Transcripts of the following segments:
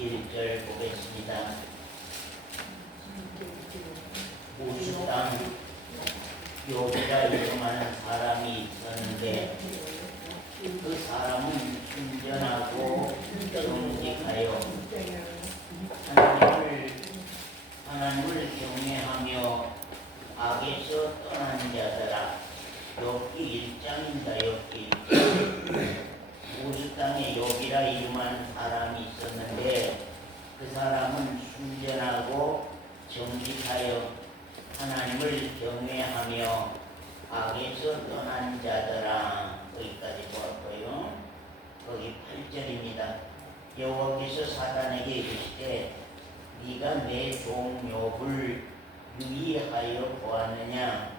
1절 보겠습니다. 우스 땅 욥이라 이름하는 사람이 있었는데 그 사람은 순전하고 정직하여 하나님을 경외하며 악에서 떠난 자더라. 욥기 1장입니다. 욥기 1장. 우스 땅에 욥이라 이름하는 사람이 있었는데 그 사람은 순전하고 정직하여 하나님을 경외하며 악에서 떠난 자더라. 거기까지 보았고요. 거기 8절입니다. 여호와께서 사단에게 이르시되 네가 내 종 욥을 유의하여 보았느냐.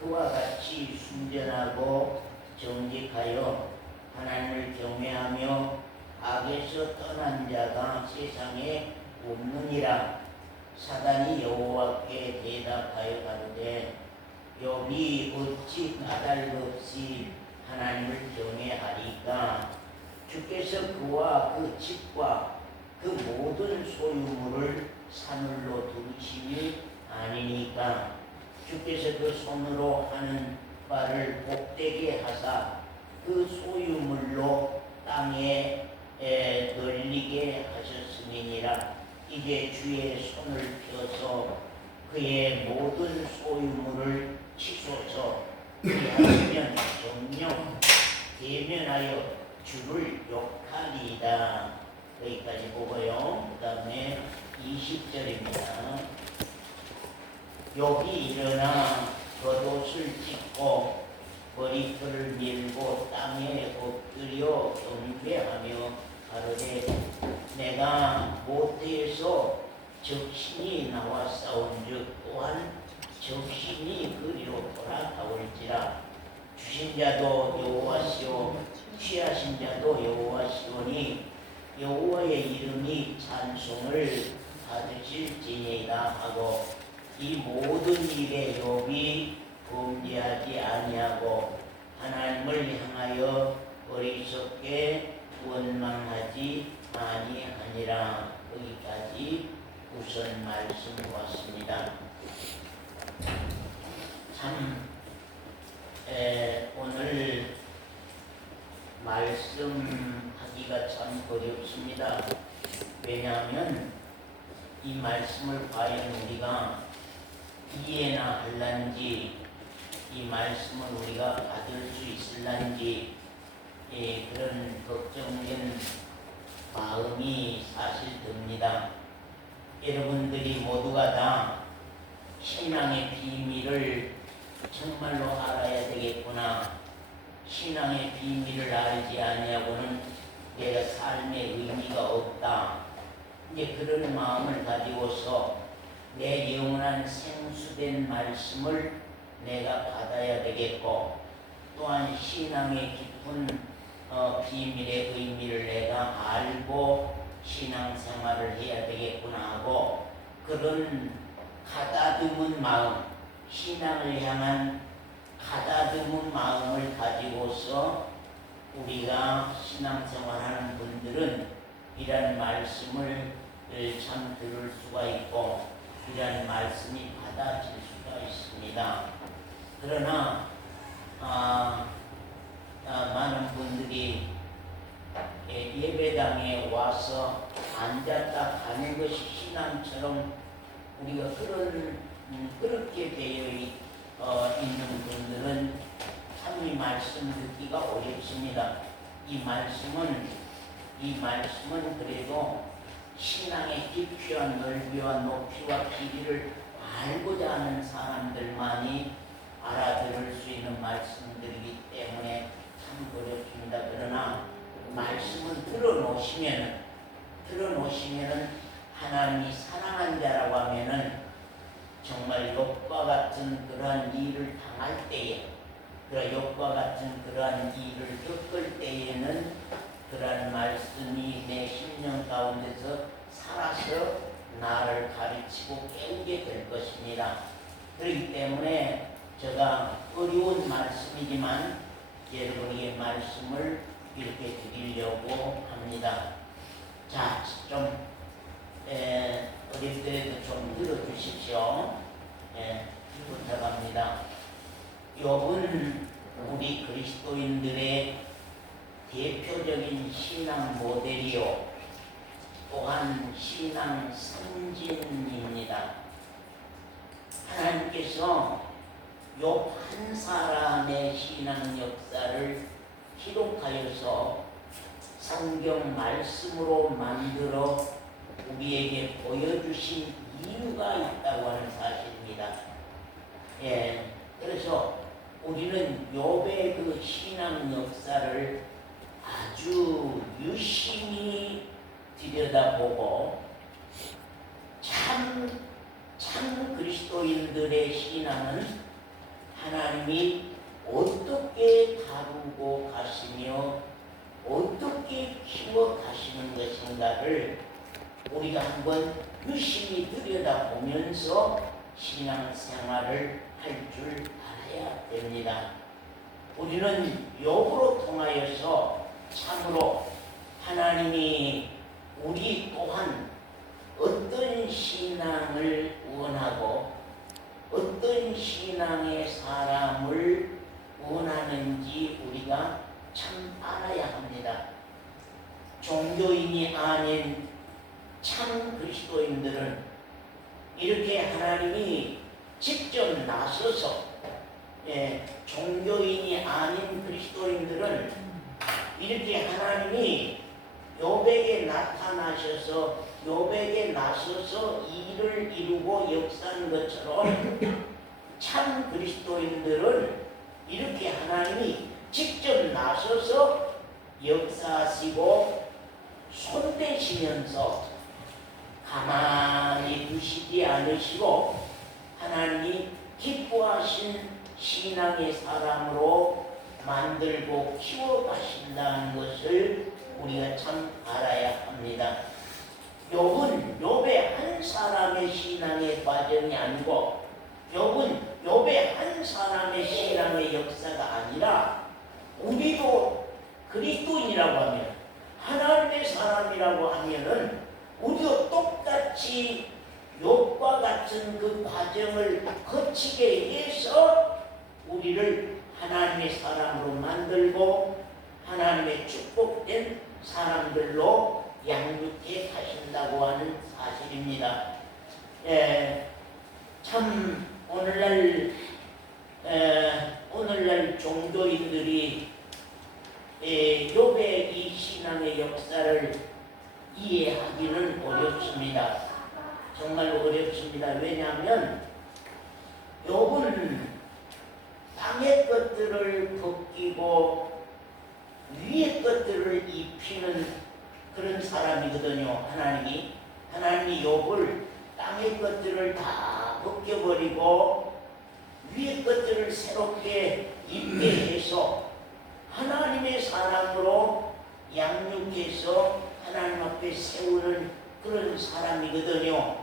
그와 같이 순전하고 정직하여 하나님을 경외하며 악에서 떠난 자가 세상에 없느니라. 사단이 여호와께 대답하여 가로되 욥이 어찌 까닭없이 하나님을 경외하리까. 주께서 그와 그 집과 그 모든 소유물을 사늘로 두르심이 아니니까. 주께서 그 손으로 하는 바를 복되게 하사 그 소유물로 땅에 널리게 하셨음이니라. 이제 주의 손을 펴서 그의 모든 소유물을 치소서. 그리하면 정령 대면하여 주를 욕하리이다. 여기까지 보고요. 그 다음에 20절입니다. 욥이 일어나 겉옷을 찢고 머리털을 밀고 땅에 엎드려 경배하며 가로되 내가 모태에서 적신이 나와 싸운즉 또한 적신이 그리로 돌아가올지라. 주신 자도 여호와시오 취하신 자도 여호와시오니 여호와의 이름이 찬송을 받으실지니이다 하고 이 모든 일에 욥이 범죄하지 아니하고 하나님을 향하여 어리석게 원망하지 아니하니라. 여기까지 우선 말씀 보았습니다. 참 오늘 말씀하기가 참 어렵습니다. 왜냐하면 이 말씀을 과연 우리가 이해나 할란지, 이 말씀을 우리가 받을 수 있을란지 그런 걱정된 마음이 사실 듭니다. 여러분들이 모두가 다 신앙의 비밀을 정말로 알아야 되겠구나. 신앙의 비밀을 알지 아니하고는 내가 삶의 의미가 없다. 이제 그런 마음을 가지고서 내 영원한 생수된 말씀을 내가 받아야 되겠고, 또한 신앙의 깊은 비밀의 의미를 내가 알고 신앙생활을 해야 되겠구나 하고, 그런 가다듬은 마음, 신앙을 향한 가다듬은 마음을 가지고서 우리가 신앙생활하는 분들은 이런 말씀을 참 들을 수가 있고 이런 말씀이 받아질 수가 있습니다. 그러나 많은 분들이 예배당에 와서 앉았다 가는 것이 신앙처럼 우리가 그렇게 되어 있는 분들은 참 이 말씀 듣기가 어렵습니다. 이 말씀은 그래도 신앙의 깊이와 넓이와 높이와 길이를 알고자 하는 사람들만이 알아들을 수 있는 말씀들이기 때문에 참 어렵습니다. 그러나 말씀은 들어놓으시면은 하나님이 사랑한 자라고 하면은 정말 욥과 같은 그러한 일을 당할 때에, 욥과 같은 그러한 일을 겪을 때에는 그러한 말씀이 내 심령 가운데서 살아서 나를 가르치고 깨우게 될 것입니다. 그렇기 때문에 제가 어려운 말씀이지만 여러분에게 말씀을 이렇게 드리려고 합니다. 자, 좀 욥은 우리 그리스도인들의 대표적인 신앙 모델이요 또한 신앙 선진입니다. 하나님께서 욥 한 사람의 신앙 역사를 기록하여서 성경 말씀으로 만들어 우리에게 보여주신 이유가 있다고 하는 사실입니다. 그래서 우리는 욥의 그 신앙 역사를 아주 유심히 들여다보고 참 그리스도인들의 신앙은 하나님이 어떻게 다루고 가시며 어떻게 키워 가시는 것인가를 우리가 한번 유심히 들여다보면서 신앙생활을 할 줄 알아야 됩니다. 우리는 욥으로 통하여서 참으로 하나님이 우리 또한 어떤 신앙을 원하고 어떤 신앙의 사람을 원하는지 우리가 참 알아야 합니다. 종교인이 아닌 참 그리스도인들은 이렇게 하나님이 직접 나서서 종교인이 아닌 그리스도인들은 이렇게 하나님이 욥에게 나타나셔서 욥에게 나서서 일을 이루고 역사한 것처럼 참 그리스도인들은 이렇게 하나님이 직접 나서서 역사하시고 손대시면서 가만히 두시지 않으시고 하나님이 기뻐하신 신앙의 사람으로 만들고 키워가신다는 것을 우리가 참 알아야 합니다. 욥은 욥의 한 사람의 신앙의 과정이 아니고 욥은 욥의 한 사람의 신앙의 역사가 아니라 우리도 그리스도인이라고 하면 하나님의 사람이라고 하면은 우리도 똑같이 욥과 같은 그 과정을 거치게 해서 우리를 하나님의 사람으로 만들고 하나님의 축복된 사람들로 양육해 가신다고 하는 사실입니다. 참 오늘날 종교인들이 욥의 이 신앙의 역사를 이해하기는 어렵습니다. 정말 어렵습니다. 왜냐하면 욥은 땅의 것들을 벗기고 위의 것들을 입히는 그런 사람이거든요. 하나님이 욥을 땅의 것들을 다 벗겨버리고 위의 것들을 새롭게 입게 해서 하나님의 사람으로 양육해서 하나님 앞에 세우는 그런 사람이거든요.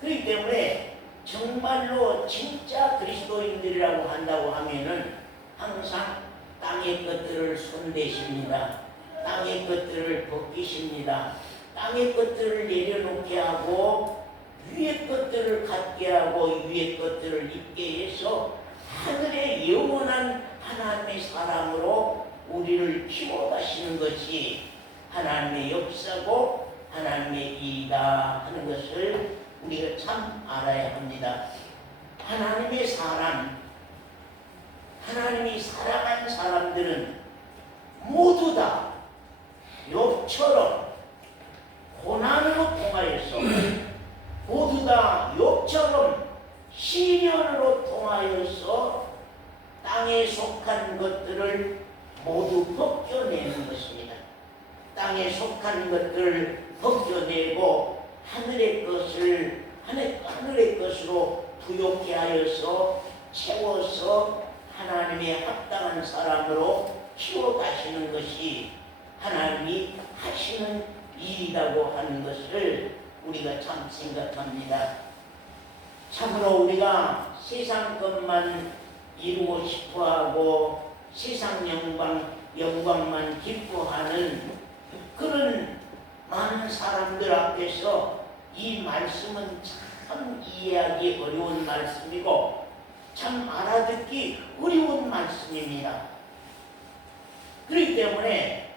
그렇기 때문에 정말로 진짜 그리스도인들이라고 한다고 하면은 항상 땅의 것들을 손대십니다. 땅의 것들을 벗기십니다. 땅의 것들을 내려놓게 하고 위의 것들을 갖게 하고 위의 것들을 입게 해서 하늘의 영원한 하나님의 사람으로 우리를 키워가시는 것이 하나님의 역사고 하나님의 일이다 하는 것을 우리가 참 알아야 합니다. 하나님의 사람, 하나님이 사랑한 사람들은 모두 다 욥처럼 고난으로 통하여서 모두 다 욥처럼 시련으로 통하여서 땅에 속한 것들을 모두 벗겨내는 것입니다. 땅에 속한 것들을 벗겨내고 하늘의 것으로 부욕케 하여서 채워서 하나님의 합당한 사람으로 키워가시는 것이 하나님이 하시는 일이라고 하는 것을 우리가 참 생각합니다. 참으로 우리가 세상 것만 이루고 싶어하고 세상 영광만 기뻐하는 그런 많은 사람들 앞에서 이 말씀은 참 이해하기 어려운 말씀이고 참 알아듣기 어려운 말씀입니다. 그렇기 때문에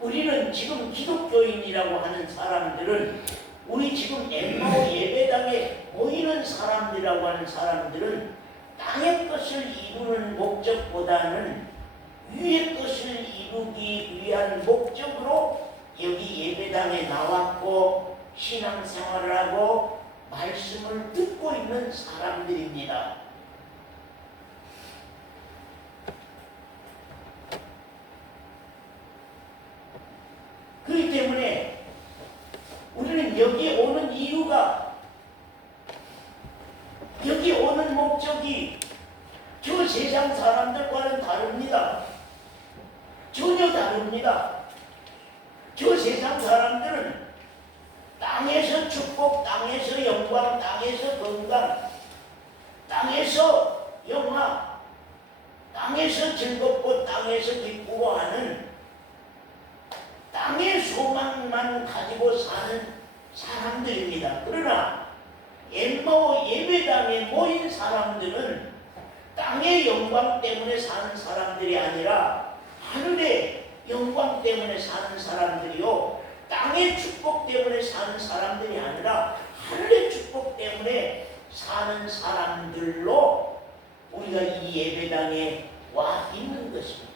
우리는 지금 기독교인이라고 하는 사람들은, 우리 지금 엠마오 예배당에 모이는 사람들이라고 하는 사람들은 땅의 것을 이루는 목적보다는 위의 것을 이루기 위한 목적으로 여기 예배당에 나왔고 신앙생활을 하고 말씀을 듣고 있는 사람들입니다. 그렇기 때문에 우리는 여기 오는 이유가, 여기 오는 목적이 저 세상 사람들과는 다릅니다. 전혀 다릅니다. 저 세상 사람들은 땅에서 축복, 땅에서 영광, 땅에서 건강, 땅에서 영화, 땅에서 즐겁고 땅에서 기쁘고 하는 땅의 소망만 가지고 사는 사람들입니다. 그러나 엠마오 예배당에 모인 사람들은 땅의 영광 때문에 사는 사람들이 아니라 하늘의 영광 때문에 사는 사람들이요, 땅의 축복 때문에 사는 사람들이 아니라 하늘의 축복 때문에 사는 사람들로 우리가 이 예배당에 와 있는 것입니다.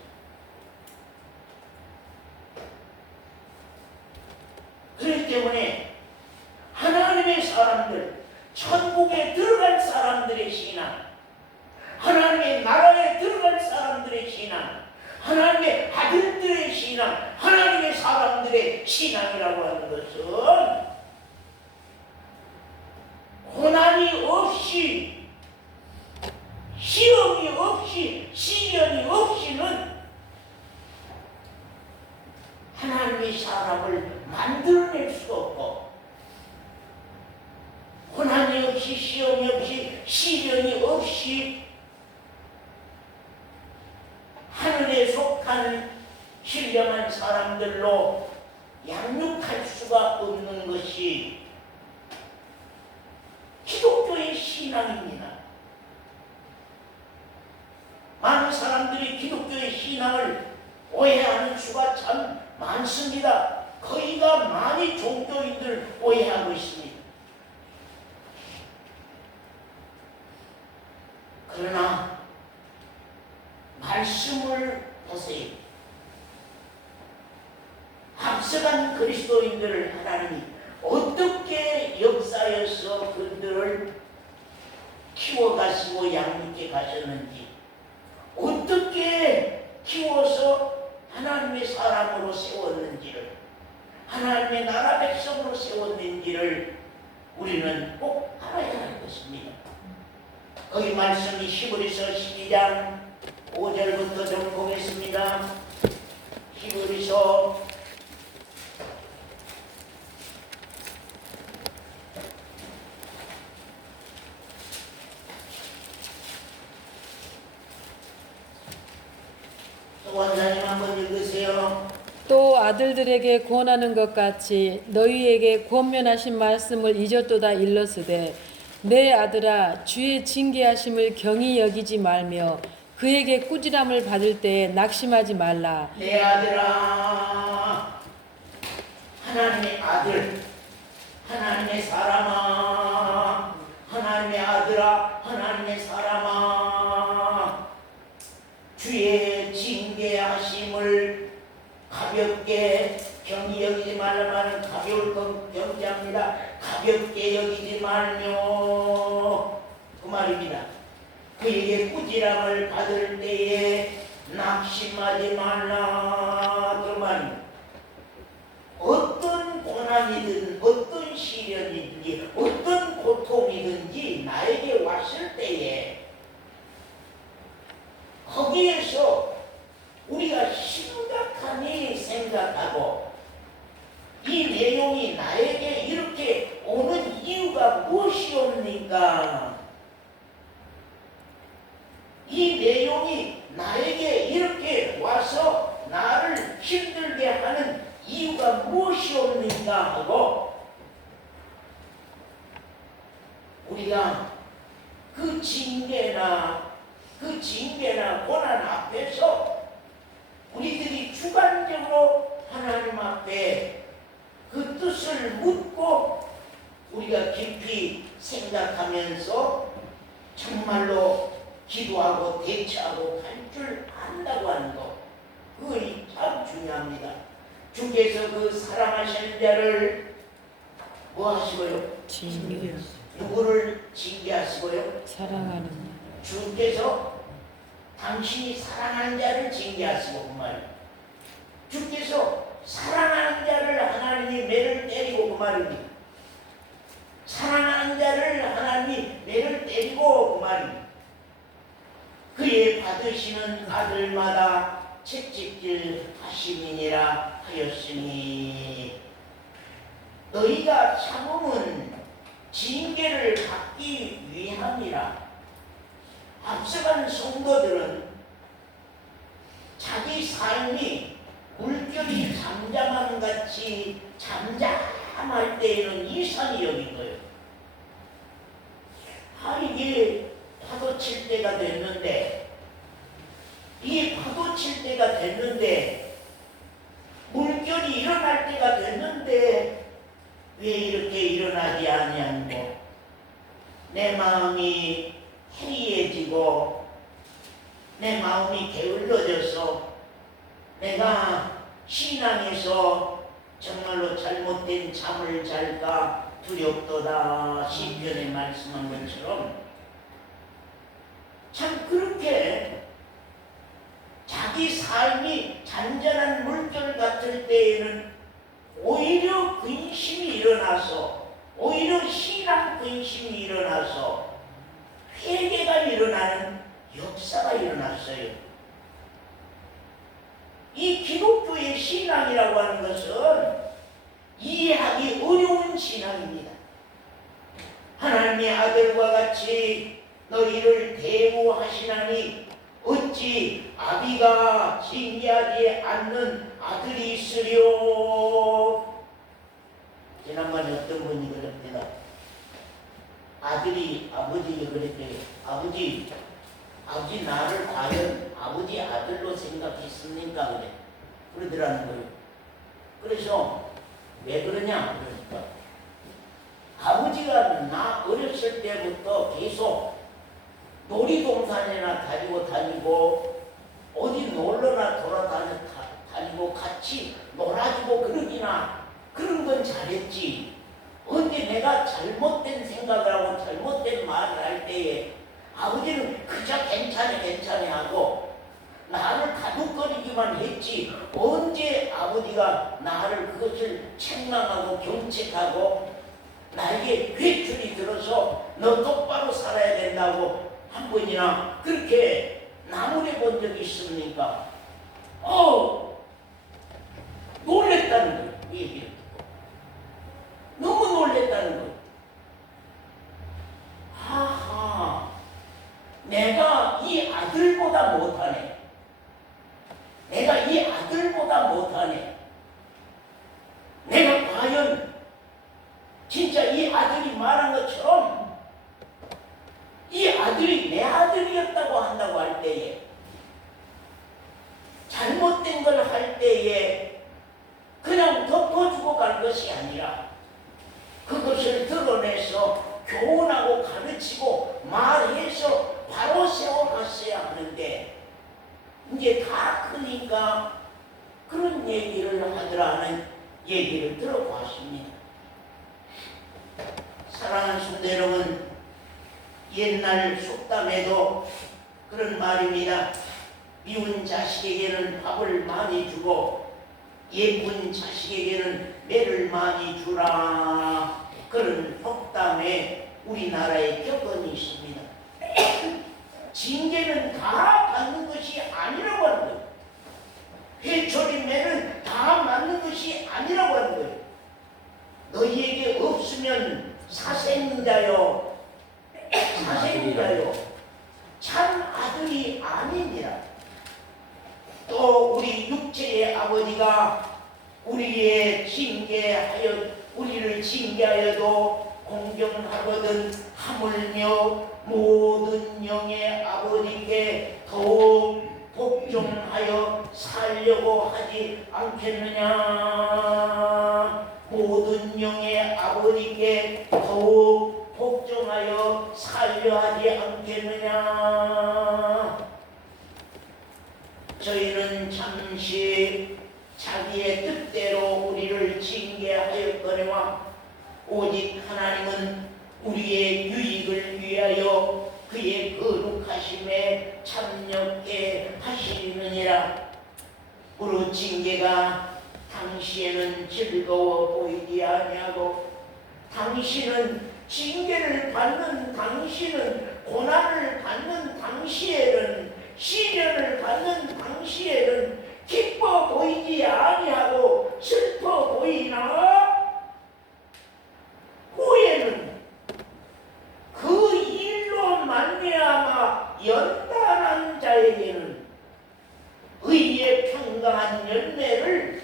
그렇기 때문에 하나님의 사람들, 천국에 들어갈 사람들의 신앙, 하나님의 나라에 들어갈 사람들의 신앙, 하나님의 아들들의 신앙, 하나님의 사람들의 신앙이라고 하는 것은 고난이 없이, 시험이 없이, 시련이 없이는 하나님의 사람을 만들어낼 수가 없고, 고난이 없이, 시험이 없이, 시련이 없이 하늘에 속한 신령한 사람들로 양육할 수가 없는 것이 기독교의 신앙입니다. 많은 사람들이 기독교의 신앙을 오해하는 수가 참 많습니다. 거의가 많이 종교인들 오해하고 있습니다. 그러나 말씀을 보세요. 앞서간 그리스도인들을 하나님이 어떻게 역사에서 그들을 키워가시고 양육해 가셨는지, 어떻게 키워서 하나님의 사람으로 세웠는지를, 하나님의 나라 백성으로 세웠는지를 우리는 꼭 알아야 할 것입니다. 거기 말씀이 히브리서 12장 5절부터 좀 보겠습니다. 히브리서 5절 원사님 한번 읽으세요. 또 아들들에게 권하는 것 같이 너희에게 권면하신 말씀을 잊었도다 일렀으되, 내 아들아, 주의 징계하심을 경히 여기지 말며 그에게 꾸지람을 받을 때에 낙심하지 말라. 내 아들아, 하나님의 아들, 하나님의 사람아, 하나님의 아들아, 하나님의 사람아, 주의 징계하심을 가볍게 경히 여기지 말라는 가벼울 경자입니다. 가볍게 여기지 말며, 그 말입니다. 그에게 꾸지람을 받을 때에 낙심하지 말라, 그 말입니다. 어떤 고난이든 어떤 시련이든지 어떤 고통이든지 나에게 왔을 때에 거기에서 우리가 심각하니 생각하고, 이 내용이 나에게 이렇게 오는 이유가 무엇이옵니까? 이 내용이 나에게 이렇게 와서 나를 힘들게 하는 이유가 무엇이옵니까? 하고 우리가 그 징계나 고난 앞에서 우리들이 주관적으로 하나님 앞에 그 뜻을 묻고 우리가 깊이 생각하면서 정말로 기도하고 대처하고 할 줄 안다고 하는 것, 그것이 참 중요합니다. 주께서 그 사랑하시는 자를 뭐 하시고요? 징계. 누구를 징계하시고요? 사랑하는 주께서 당신이 사랑하는 자를 징계하시고 그 말이에요. 주께서 사랑하는 자를 하나님이 매를 때리고 그 말입니다. 사랑하는 자를 하나님이 매를 때리고 그 말입니다. 그의 받으시는 아들마다 채찍질 하심이니라 하였으니 너희가 참음은 징계를 받기 위함이라. 앞서간 성도들은 자기 삶이 물결이 잠잠함 같이 잠잠할 때에는 이상히 여긴 거예요. 이게 파도 칠 때가 됐는데, 이게 파도 칠 때가 됐는데, 물결이 일어날 때가 됐는데 왜 이렇게 일어나지 아니하고 내 마음이 해이해지고 내 마음이 게을러져서 내가 신앙에서 정말로 잘못된 잠을 잘까 두렵도다. 시편에 말씀한 것처럼 참 그렇게 자기 삶이 잔잔한 물결 같을 때에는 오히려 근심이 일어나서, 오히려 신앙 근심이 일어나서 회개가 일어나는 역사가 일어났어요. 이 기독교의 신앙이라고 하는 것은 이해하기 어려운 신앙입니다. 하나님의 아들과 같이 너희를 대우하시나니 어찌 아비가 징계하지 않는 아들이 있으려. 지난번에 어떤 분이 그랬대요. 아들이 아버지에게 그랬대요. 아버지 나를 과연 아버지 아들로 생각했습니까? 그래. 그러더라는 거예요. 그래서 왜 그러냐? 그러니까 아버지가 나 어렸을 때부터 계속 놀이동산에나 가지고 다니고 어디 놀러나 돌아다니고 같이 놀아주고 그러기나 그런 건 잘했지. 언제 내가 잘못된 생각을 하고 잘못된 말을 할 때에 아버지는 그저 괜찮아 하고 나를 다독거리기만 했지, 언제 아버지가 나를 그것을 책망하고 경책하고 나에게 회초리 들어서 너 똑바로 살아야 된다고 한 번이나 그렇게 나무래 본 적이 있습니까? 놀랬다는 거예요. 얘기를 듣고 너무 놀랬다는 거예요. 내가 이 아들보다 못하네. 내가 이 아들보다 못하네. 내가 과연 진짜 이 아들이 말한 것처럼 이 아들이 내 아들이었다고 한다고 할 때에, 잘못된 걸 할 때에 그냥 덮어주고 갈 것이 아니라 그것을 드러내서 교훈하고 가르치고 말해서 바로 세워갔어야 하는데, 이제 다 크니까 그런 얘기를 하더라는 얘기를 들어봤습니다. 사랑하는 성도 여러분, 옛날 속담에도 그런 말입니다. 미운 자식에게는 밥을 많이 주고 예쁜 자식에게는 매를 많이 주라. 그런 속담에 우리나라에 격언이 있습니다. 징계는 다 받는 것이 아니라고 하는 거예요. 회초리 매는 다 맞는 것이 아니라고 하는 거예요. 너희에게 없으면 사생자요 참 아들이 아니니라. 또 우리 육체의 아버지가 우리를 징계하여도 공경하거든 하물며 모든 영의 아버지께 더욱 복종하여 살려고 하지 않겠느냐. 모든 영의 아버지께 더욱 복종하여 살려 하지 않겠느냐. 저희는 잠시 자기의 뜻대로 우리를 징계하였거니와 오직 하나님은 우리의 유익을 위하여 그의 거룩하심에 참여케 하시느니라. 우리 징계가 당시에는 즐거워 보이지 아니하고 당신은 징계를 받는 당신은 고난을 받는 당시에는 시련을 받는 당시에는 기뻐 보이지 아니하고 슬퍼 보이나 후에는 그 일로 말미암아 연단한 자에게는 의의 평강한 열매를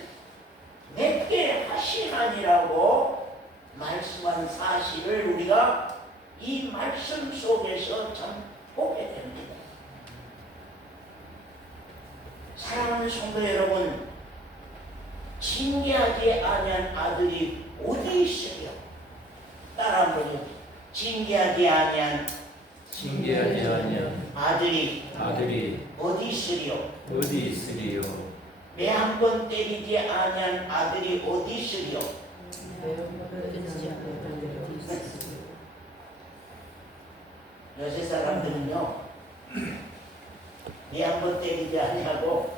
맺게 하시나니라고 말씀한 사실을 우리가 이 말씀 속에서 참 보게 됩니다. 사랑하는 성도 여러분, 징계하지 아니한 아들이 어디 있으려? 따라 한번 징계하지 아니한 아들이 어디 있으리요? 어디 있으리요? 매 한 번 때리지 아니한 아들이 어디 있으리요? 요새 사람들은요, 매 한 번 때리지 아니하고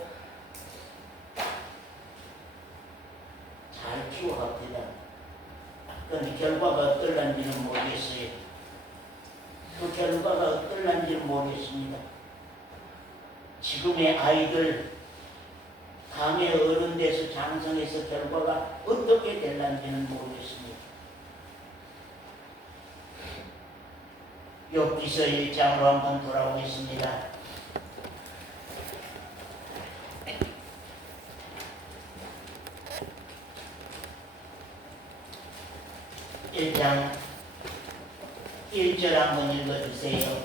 잘 키워갑니다. 그런데 결과가 어떨란지는 모르겠어요. 그 결과가 어떨란지는 모르겠습니다. 지금의 아이들 다음에 어른 돼서 장성해서 결과가 어떻게 될란지는 모르겠습니다. 욥기서 1장으로 한번 돌아오겠습니다. 1장 1절 한번 읽어주세요.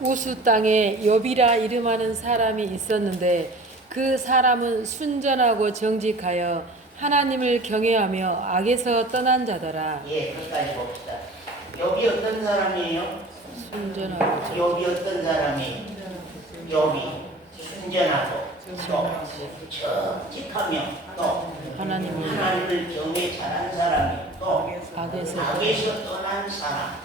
우스 땅에 욥이라 이름하는 사람이 있었는데 그 사람은 순전하고 정직하여 하나님을 경외하며 악에서 떠난 자더라. 예, 끝까지 봅시다. 욥이 어떤 사람이에요? 순전하고 욥이 어떤 사람이에요? 욥이 순전하고 또 정직하며 또 하나님을 경외 잘한 사람이 또 악에서 떠난 사람,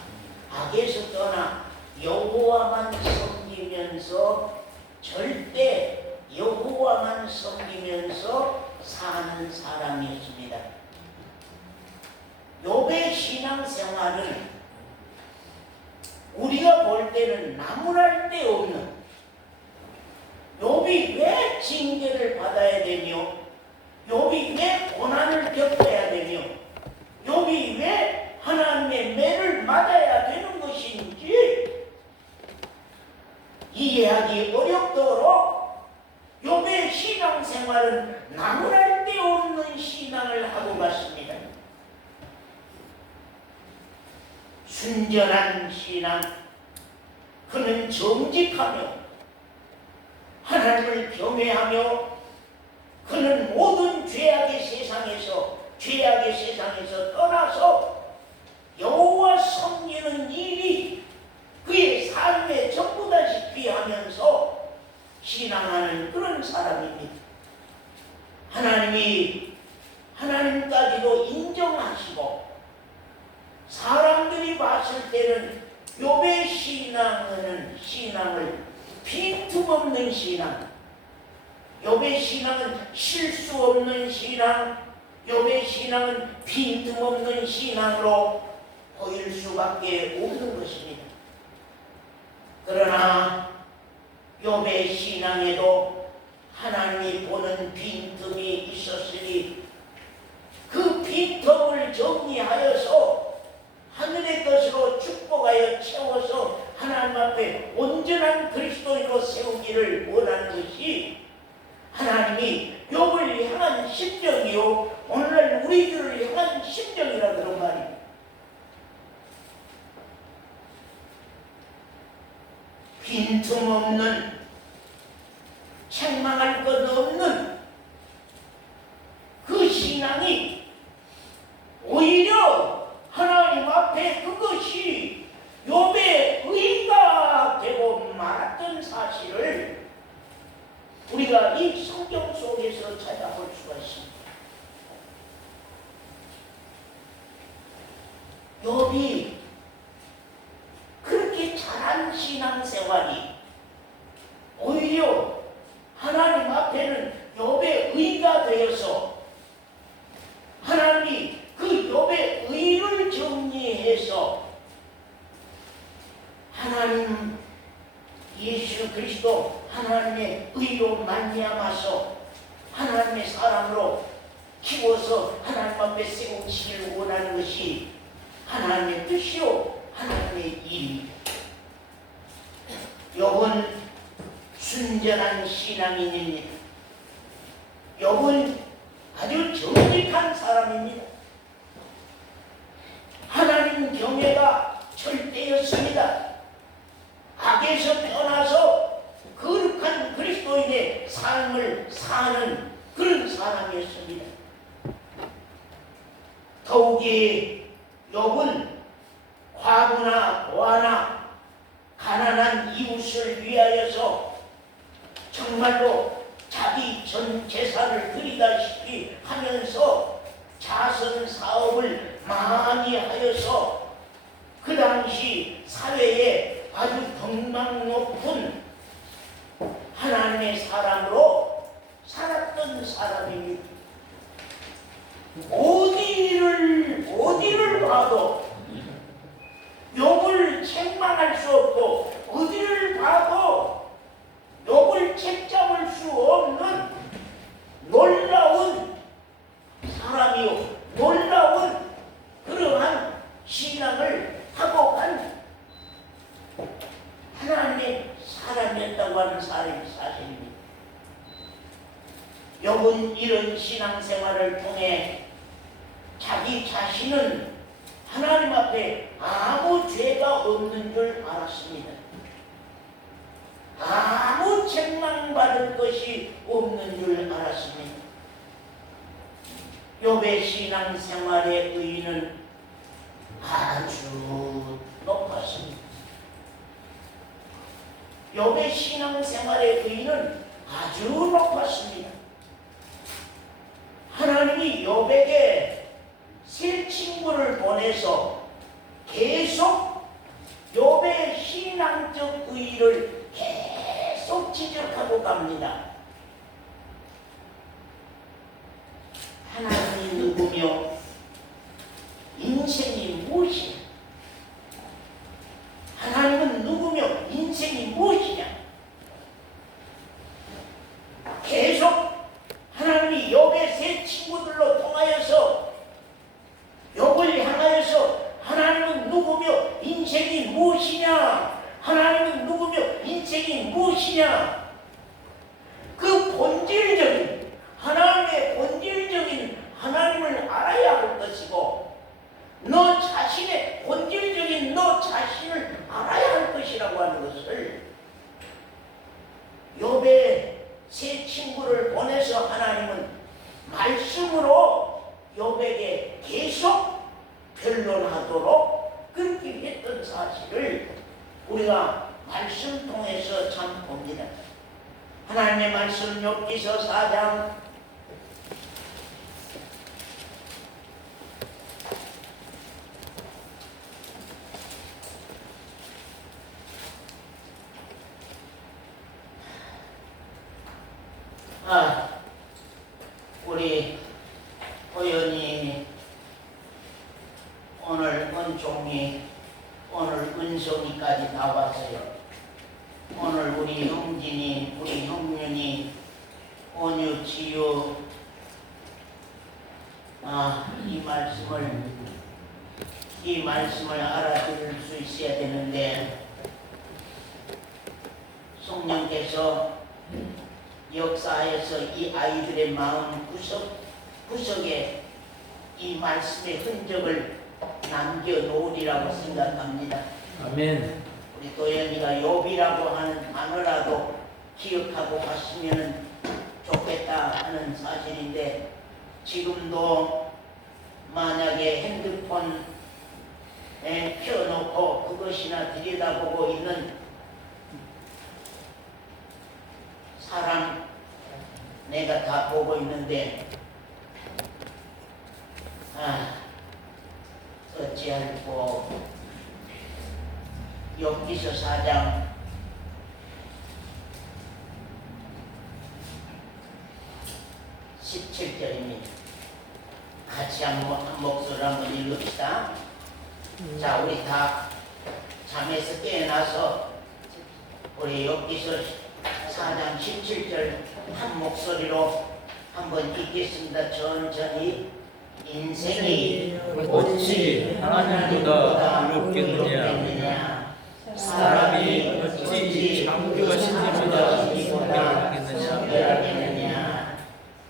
악에서 떠나 여호와만 섬기면서 절대 여호와만 섬기면서 사는 사람이었습니다. 욥의 신앙생활은 우리가 볼 때는 나무랄 데 없는, 욥이 왜 징계를 받아야 되며 욥이 왜 고난을 겪어야 되며 욥이 왜 하나님의 매를 맞아야 되는 것인지 이해하기 어렵도록 욥의 신앙생활은 나무랄 데 없는 신앙을 하고 갔습니다. 순전한 신앙, 그는 정직하며 하나님을 경외하며 그는 모든 죄악의 세상에서 떠나서 여호와 섬기는 일이 그의 삶에 전부다시피 하면서 신앙하는 그런 사람입니다. 하나님까지도 인정하시고 사람들이 봤을 때는 욥의 신앙을 빈틈없는 신앙, 욥의 신앙은 실수 없는 신앙, 욥의 신앙은 빈틈없는 신앙으로 보일 수밖에 없는 것입니다. 그러나 욥의 신앙에도 하나님이 보는 빈틈이 있었으니 그 빈틈을 정리하여서 하늘의 것으로 축복하여 채워서 하나님 앞에 온전한 그리스도인으로 세우기를 원하는 것이 하나님이 욥을 향한 심정이요 오늘날 우리들을 향한 심정이라 그런 말입니다. 빈틈없는, 책망할 것 없는 그 신앙이 오히려 하나님 앞에 그것이 욥의 의가 되고 말았던 사실을 우리가 이 성경 속에서 찾아볼 수가 있습니다. 욥이 그렇게 잘한 신앙생활이 오히려 하나님 앞에는 욥의 의가 되어서 하나님이 그 욥의 의를 정리해서 하나님 예수 그리스도 하나님의 의로 말미암아서 하나님의 사람으로 키워서 하나님 앞에 세우시기를 원하는 것이 하나님의 뜻이요 하나님의 일입니다. 욥은 순전한 신앙인입니다. 욥은 아주 정직한 사람입니다. 하나님 경외가 절대였습니다. 악에서 떠나서 거룩한 그리스도인의 삶을 사는 그런 사람이었습니다. 더욱이 욥은 과부나 고아나 가난한 이웃을 위하여서 정말로 자기 전 재산을 드리다시피 하면서 자선 사업을 많이 하여서 그 당시 사회에 아주 덕망 높은 하나님의 사람으로 살았던 사람입니다. 어디를 봐도 욥을 책망할 수 없고 어디를 봐도 욥을 책잡을 수 없는 놀라운 사람이요 놀라운 그러한 신앙을 하고 간 하나님의 사람이었다고 하는 사실입니다. 욥은 이런 신앙생활을 통해 자기 자신은 하나님 앞에 아무 죄가 없는 줄 알았습니다. 아무 책망받을 것이 없는 줄 알았습니다. 욥의 신앙생활의 의의는 아주 높았습니다. 욥의 신앙생활의 의의는 아주 높았습니다. 하나님이 욥에게 세 친구를 보내서 계속 욥의 신앙적 의의를 계속 지적하고 갑니다. 하나님이 누구며 인생이 무엇이냐? 하나님은 누구며 인생이 무엇이냐? 계속 하나님이 욥의 세 친구들로 통하여서 욥을 향하여서 하나님은 누구며 인생이 무엇이냐? 하나님은 누구며 인생이 무엇이냐? 그 본질적인 하나님의 본질적인 하나님을 알아야 할 것이고 너 자신의 본질적인 너 자신을 알아야 할 것이라고 하는 것을 욥의 세 친구를 보내서 하나님은 말씀으로 욥에게 계속 변론하도록 그렇게 했던 사실을 우리가 말씀 통해서 참 봅니다. 하나님의 말씀 욥기서 4장 4 우리 호연이 오늘 은총이 오늘 은성이까지 다 왔어요. 오늘 우리 형진이 우리 형윤이 온유 치유 이 말씀을 알아들을 수 있어야 되는데 성령께서 역사에서 이 아이들의 마음 구석에 이 말씀의 흔적을 남겨놓으리라고 생각합니다. 아멘. 우리 도연이가 욥이라고 하는 단어라도 기억하고 갔으면 좋겠다 하는 사실인데, 지금도 만약에 핸드폰에 펴놓고 그것이나 들여다보고 있는 사람 내가 다 보고 있는데, 어찌할꼬. 욥기서 4장 17절입니다. 같이 한 목소리로 한번 읽읍시다. 자, 우리 다 잠에서 깨어나서 우리 욥기서 4장 17절 한 목소리로 한번 읽겠습니다. 천천히. 인생이 어찌 하나님보다 어렵겠느냐? 사람이 어찌 창조하신 이보다 성별하겠느냐?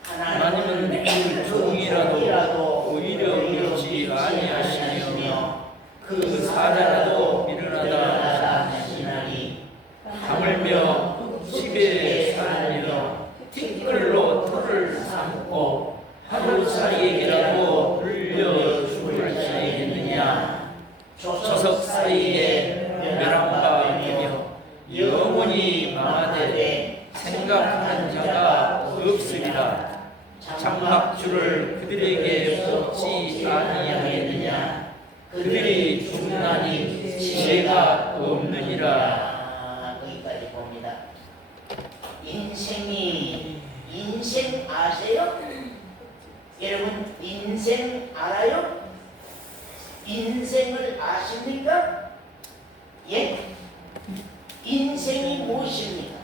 하나님은 그 종이라도 오히려 어렵지 아니하시며 그 사자라도 미련하다 하시나니, 하물며 집에 살며 티끌로 털을 삼고 하루 사이에라도 불려 죽을 자이겠느냐? 조석 사이에 멸함받으며 영원히 망하되 생각하는 자가 없으리라. 장막줄을 그들에게 뽑지 아니하겠느냐? 그들이 죽나니 지혜가 없느니라. 거기까지 봅니다. 인생 아세요? 여러분, 인생 알아요? 인생을 아십니까? 예? 인생이 무엇입니까?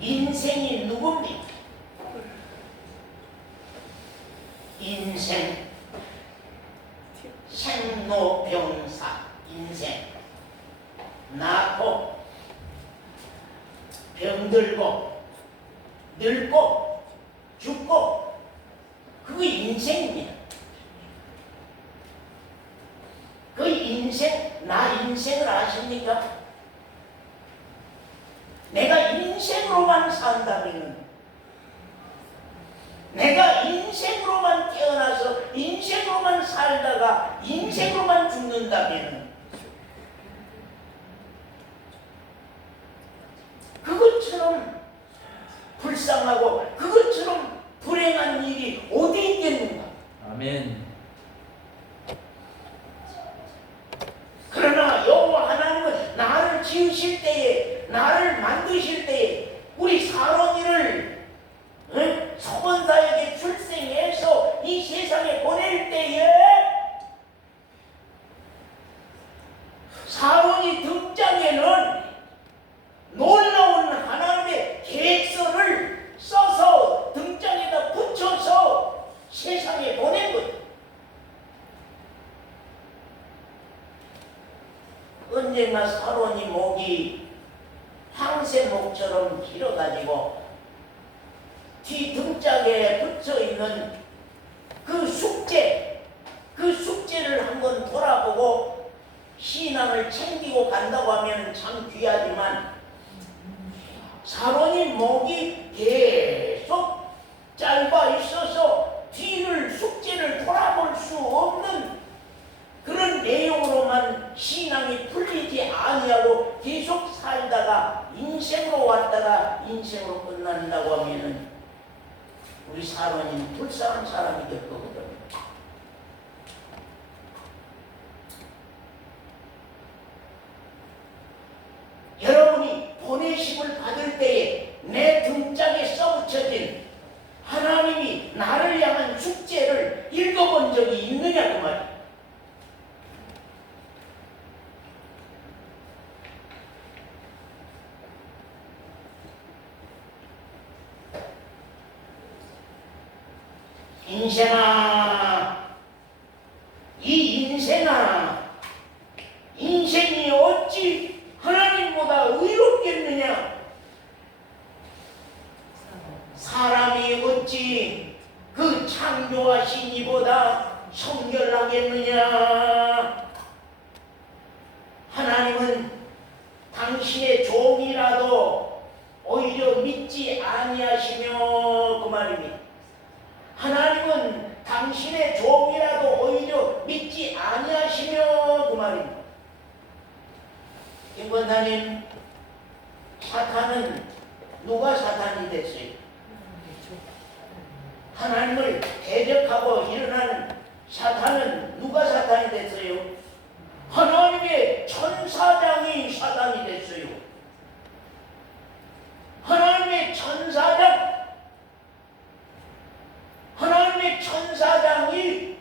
인생이 누굽니까? 인생, 생로병사, 인생. 낳고, 병들고, 늙고, 죽고, 그거 인생입니다. 그 인생, 나 인생을 아십니까? 내가 인생으로만 산다면, 내가 인생으로만 태어나서 인생으로만 살다가 인생으로만 죽는다면, 그것처럼 불쌍하고 그것처럼 불행한 일이 어디 있겠는가? 아멘. 그러나 여호와 하나님은 나를 지으실 때에, 나를 만드실 때에, 우리 사람이를 서원사에게 출생해서 이 세상에 보낼 때에 사원이 등장에는 놀라운 하나님의 계획서를 써서 등장에다 붙여서 세상에 보낸 거예요. 언젠가 사론이 목이 황새목처럼 길어가지고 뒤 등짝에 붙여있는 그 숙제를 한번 돌아보고 신앙을 챙기고 간다고 하면 참 귀하지만, 사론이 목이 계속 짧아 있어서 뒤를 숙제를 돌아볼 수 없는 그런 내용으로만 신앙이 풀리지 아니하고 계속 살다가 인생으로 왔다가 인생으로 끝난다고 하면은 우리 사론이 불쌍한 사람이 될 거거든요. 여러분이 보내심을 받을 때에 내 등짝에 써붙여진 하나님이 나를 향한 숙제를 읽어본 적이 있느냐 그 말이에요. 인생아, 이 인생아, 인생이 어찌 하나님보다 의롭겠느냐? 사람이 어찌 그 창조하신 이보다 성결하겠느냐? 하나님은 당신의 종이라도 오히려 믿지 아니하시며 그 말입니다. 하나님은 당신의 종이라도 오히려 믿지 아니하시며 그 말입니다. 김 권사님, 사탄은 누가 사탄이 됐어요? 하나님을 대적하고 일어나는 사탄은 누가 사탄이 됐어요? 하나님의 천사장이 사탄이 됐어요. 하나님의 천사장이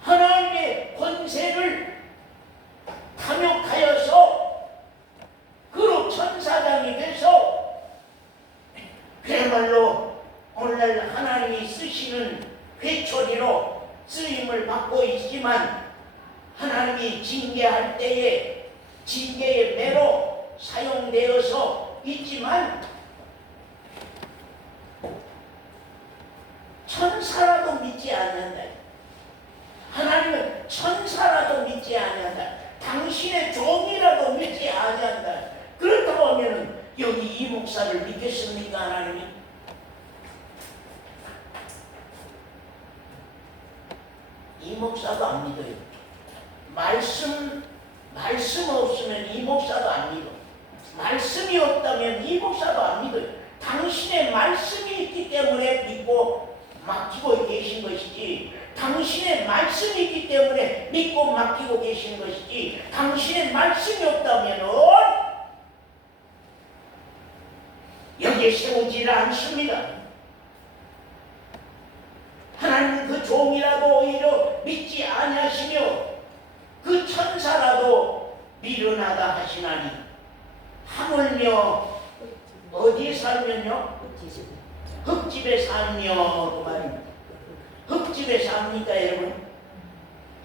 하나님의 권세를 탐욕하여서 그로 천사장이 돼서 그야말로 오늘날 하나님이 쓰시는 회초리로 쓰임을 받고 있지만 하나님이 징계할 때에 징계의 매로 사용되어서 있지만 천사라도 믿지 않는다. 하나님은 천사라도 믿지 아니한다. 당신의 종이라도 믿지 아니한다. 그렇다고 하면은 여기 이 목사를 믿겠습니까? 하나님이? 이 목사도 안 믿어요. 말씀 없으면 이 목사도 안 믿어. 말씀이 없다면 이 목사도 안 믿어요. 당신의 말씀이 있기 때문에 믿고 맡기고 계신 것이지, 당신의 말씀이 있기 때문에 믿고 맡기고 계신 것이지, 당신의 말씀이 없다면 여기에 세우지를 않습니다. 하나님은 그 종이라도 오히려 믿지 아니하시며 그 천사라도 미련하다 하시나니, 하물며 어디에 살면요? 흙집에 살며 그 말입니다. 흙집에 삽니까 여러분?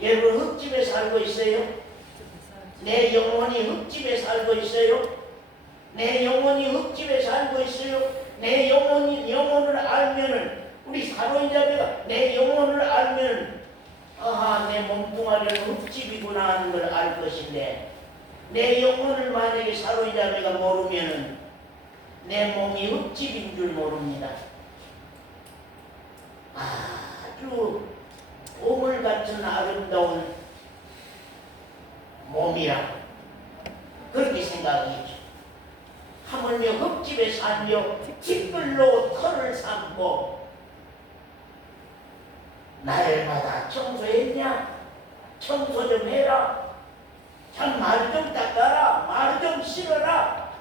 여러분 흙집에 살고 있어요? 내 영혼이 흙집에 살고 있어요? 내 영혼이 흙집에 살고 있어요? 내 영혼을 알면은, 우리 사로인자매가 내 영혼을 알면 아하, 내 몸뚱아리는 흙집이구나 하는 걸 알 것인데, 내 영혼을 만약에 사로인자매가 모르면은 내 몸이 흙집인 줄 모릅니다. 아주 보물 같은 아름다운 몸이라 그렇게 생각하겠죠. 하물며 흙집에 살며 티끌로 털을 삼고 날마다 청소했냐? 청소 좀 해라. 참 말 좀 닦아라. 말 좀 실어라.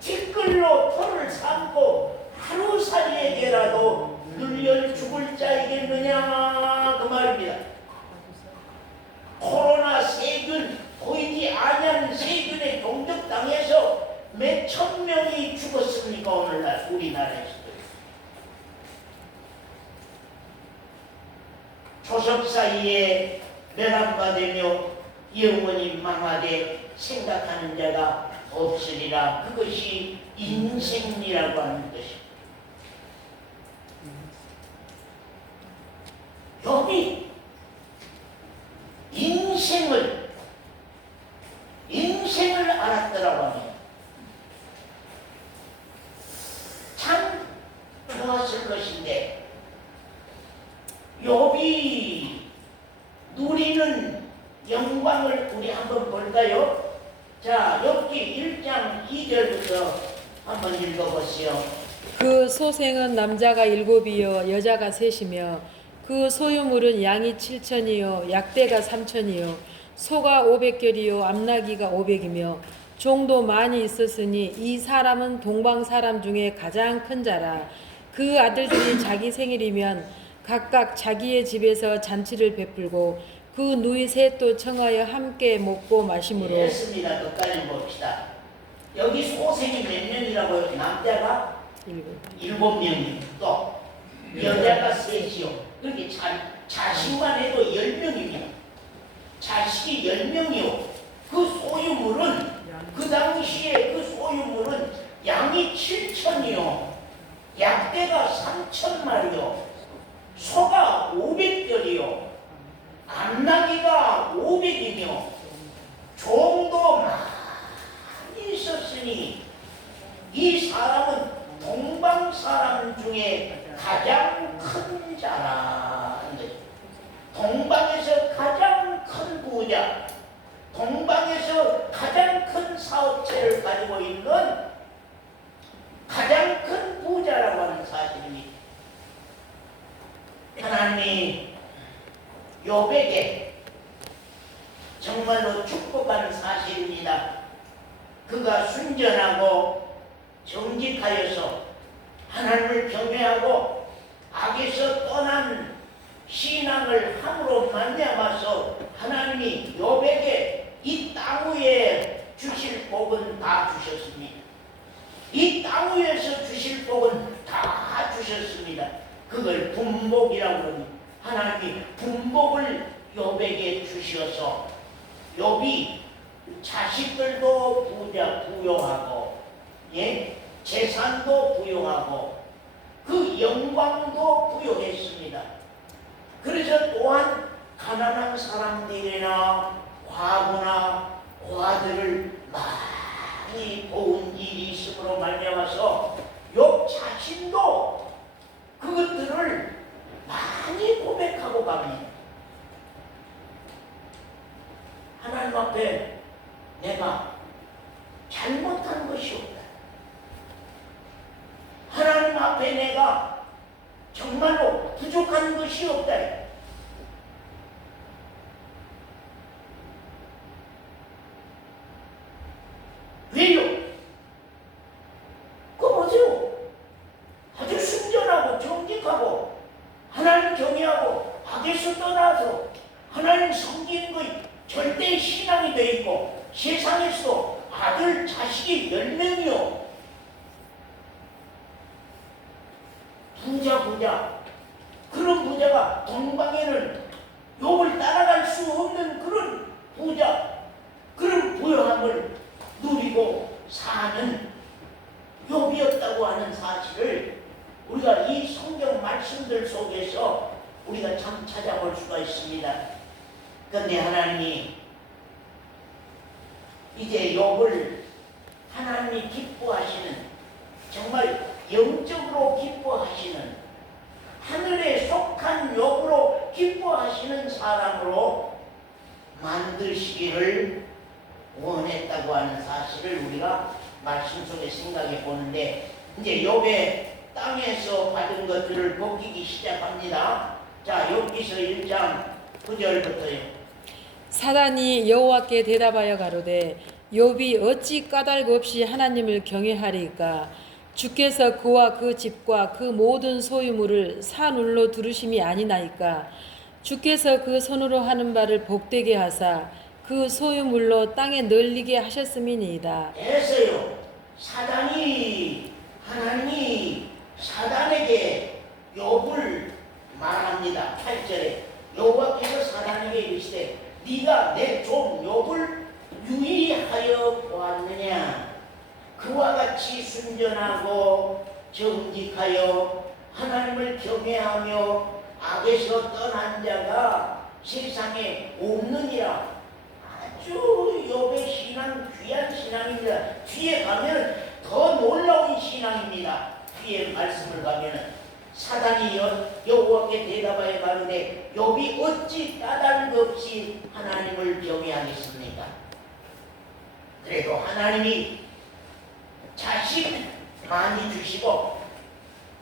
티끌로 털을 삼고 하루살이에게라도 눌려 죽을 자이겠느냐 그 말입니다. 코로나 세균, 보이지 아니하는 세균에 공격당해서 몇 천 명이 죽었습니까? 오늘날 우리나라에서도. 조석 사이에 멸함받으며 영원히 망하되 생각하는 자가 없으리라. 그것이 인생이라고 하는 것입니다. 여기 인생을 알았더라고 합니다. 참 좋았을 것인데, 욥이 누리는 영광을 우리 한번 볼까요? 자, 욥기 1장 2절부터 한번 읽어보시오. 그 소생은 남자가 7이요 여자가 3이며 그 소유물은 양이 7천이요 약대가 3천이요 소가 500결이요 암나귀가 500이며 종도 많이 있었으니 이 사람은 동방 사람 중에 가장 큰 자라. 그 아들들이 자기 생일이면 각각 자기의 집에서 잔치를 베풀고 그 누이 셋도 청하여 함께 먹고 마심으로. 됐습니다. 끝까지 봅시다. 여기 소생이 몇 명이라고요? 남자가 7명이요. 또 여자가 3이요. 그렇게 자식만 해도 10명입니다. 자식이 10명이요. 그 소유물은, 그 당시에 그 소유물은 양이 7천이요 약대가 3,000마리요 소가 500결이요 암나귀가 500이며 종도 많이 있었으니 이 사람은 동방 사람 중에 가장 큰 자라. 동방에서 가장 큰 부자, 동방에서 가장 큰 사업체를 가지고 있는 가장 큰 부자라고 하는 사실입니다. 하나님이 욥에게 정말로 축복하는 사실입니다. 그가 순전하고 정직하여서 하나님을 경외하고 악에서 떠난 신앙을 함으로 말미암아서 하나님이 욥에게 이 땅 위에 주실 복은 다 주셨습니다. 이 땅 위에서 주실 복은 다 주셨습니다. 그걸 분복이라고 합니다. 하나님이 분복을 욥에게 주셔서 욥이 자식들도 부용하고 재산도 부용하고 그 영광도 부여했습니다. 그래서 또한 가난한 사람들이나 과부나 고아들을 많이 도운 일이 있음으로 말미암아서 욥 자신도 그것들을 많이 고백하고 갑니다. 하나님 앞에 내가 잘못한 것이 없다. 하나님 앞에 내가 정말로 부족한 것이 없다. 왜요? 그거 보세요. 아주 순전하고 정직하고 하나님 경외하고 악에서 떠나서 하나님 섬기는 것 절대 신앙이 되어 있고 세상에서도 아들 자식이 10명이요. 부자 그런 부자가 동방에는 욥을 따라갈 수 없는 그런 부자, 그런 부유함을 누리고 사는 욥이었다고 하는 사실을 우리가 이 성경 말씀들 속에서 우리가 참 찾아볼 수가 있습니다. 그런데 하나님이 이제 욥을 하나님이 기뻐하시는, 정말 영적으로 기뻐하시는, 하늘에 속한 욥으로 기뻐하시는 사람으로 만드시기를 원했다고 하는 사실을 우리가 말씀 속에 생각해 보는데, 이제 욥의 땅에서 받은 것들을 벗기기 시작합니다. 자, 욥기서 1장 9절부터요. 사단이 여호와께 대답하여 가로되 욥이 어찌 까닭 없이 하나님을 경외하리까? 주께서 그와 그 집과 그 모든 소유물을 산울로 두르심이 아니나이까? 주께서 그 손으로 하는 바를 복되게 하사 그 소유물로 땅에 널리게 하셨음이니이다. 됐어요. 하나님이 사단에게 욥을 말합니다. 8절에 여호와께서 사단에게 이르시되 네가 내 종 욥을 유의하여 보았느냐? 그와 같이 순전하고 정직하여 하나님을 경외하며 악에서 떠난 자가 세상에 없느니라. 아주 욥의 신앙 귀한 신앙입니다. 뒤에 가면 더 놀라운 신앙입니다. 뒤에 말씀을 가면 사단이 여호와께 대답하여 가로되 욥이 어찌 까닭 없이 하나님을 경외하겠습니까? 그래도 하나님이 자식 많이 주시고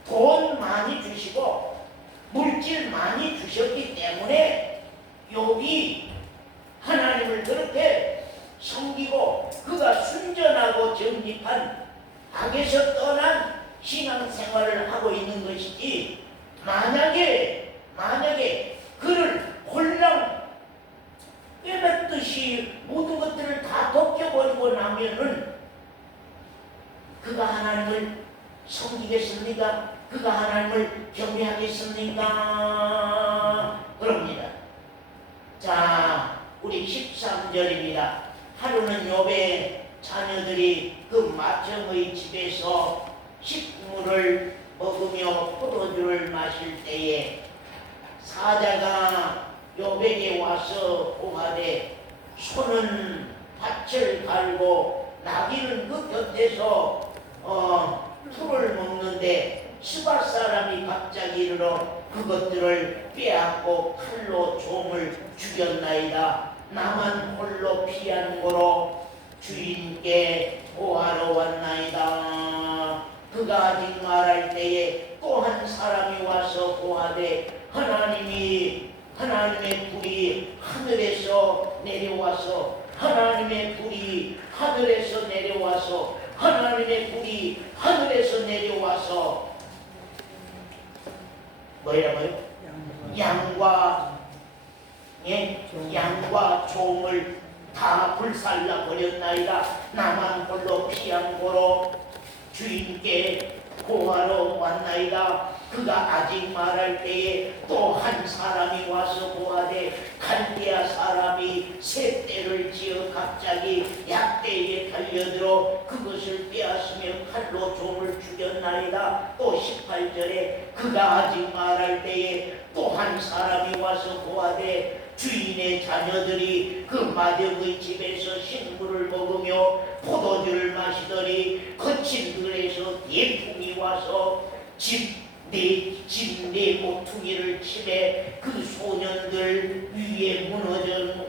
돈 많이 주시고 물질 많이 주셨기 때문에 욥이 하나님을 그렇게 섬기고 그가 순전하고 정직한 악에서 떠난 신앙생활을 하고 있는 것이지, 만약에 그를 홀랑 꿰맸듯이 모든 것들을 다 벗겨버리고 나면은 그가 하나님을 섬기겠습니까? 그가 하나님을 경외하겠습니까? 그럽니다. 자, 우리 13절입니다. 하루는 욥의 자녀들이 그 맏형의 집에서 식물을 먹으며 포도주를 마실 때에 사자가 욥에게 와서 고하되 소는 밭을 갈고 나귀는 그 곁에서 풀을 먹는데 스바 사람이 갑자기 이르러 그것들을 빼앗고 칼로 종을 죽였나이다. 나만 홀로 피한 고로 주인께 고하러 왔나이다. 그가 아직 말할 때에 또 한 사람이 와서 고하되 하나님의 불이 하늘에서 내려와서 하나님의 불이 하늘에서 내려와서 하나님의 불이 하늘에서 내려와서 뭐라고요? 양과 종을 다 불살라 버렸나이다. 나만 홀로 피한 고로 주인께 고하러 왔나이다. 그가 아직 말할 때에 또 한 사람이 와서 고하되 갈대아 사람이 새 떼를 지어 갑자기 약대에 달려들어 그것을 빼앗으며 칼로 종을 죽였나이다. 또 18절에 그가 아직 말할 때에 또 한 사람이 와서 고하되 주인의 자녀들이 그 마력의 집에서 식물을 먹으며 포도주를 마시더니 거친 들에서 대풍이 와서 집 내 모퉁이를 치매 그 소년들 위에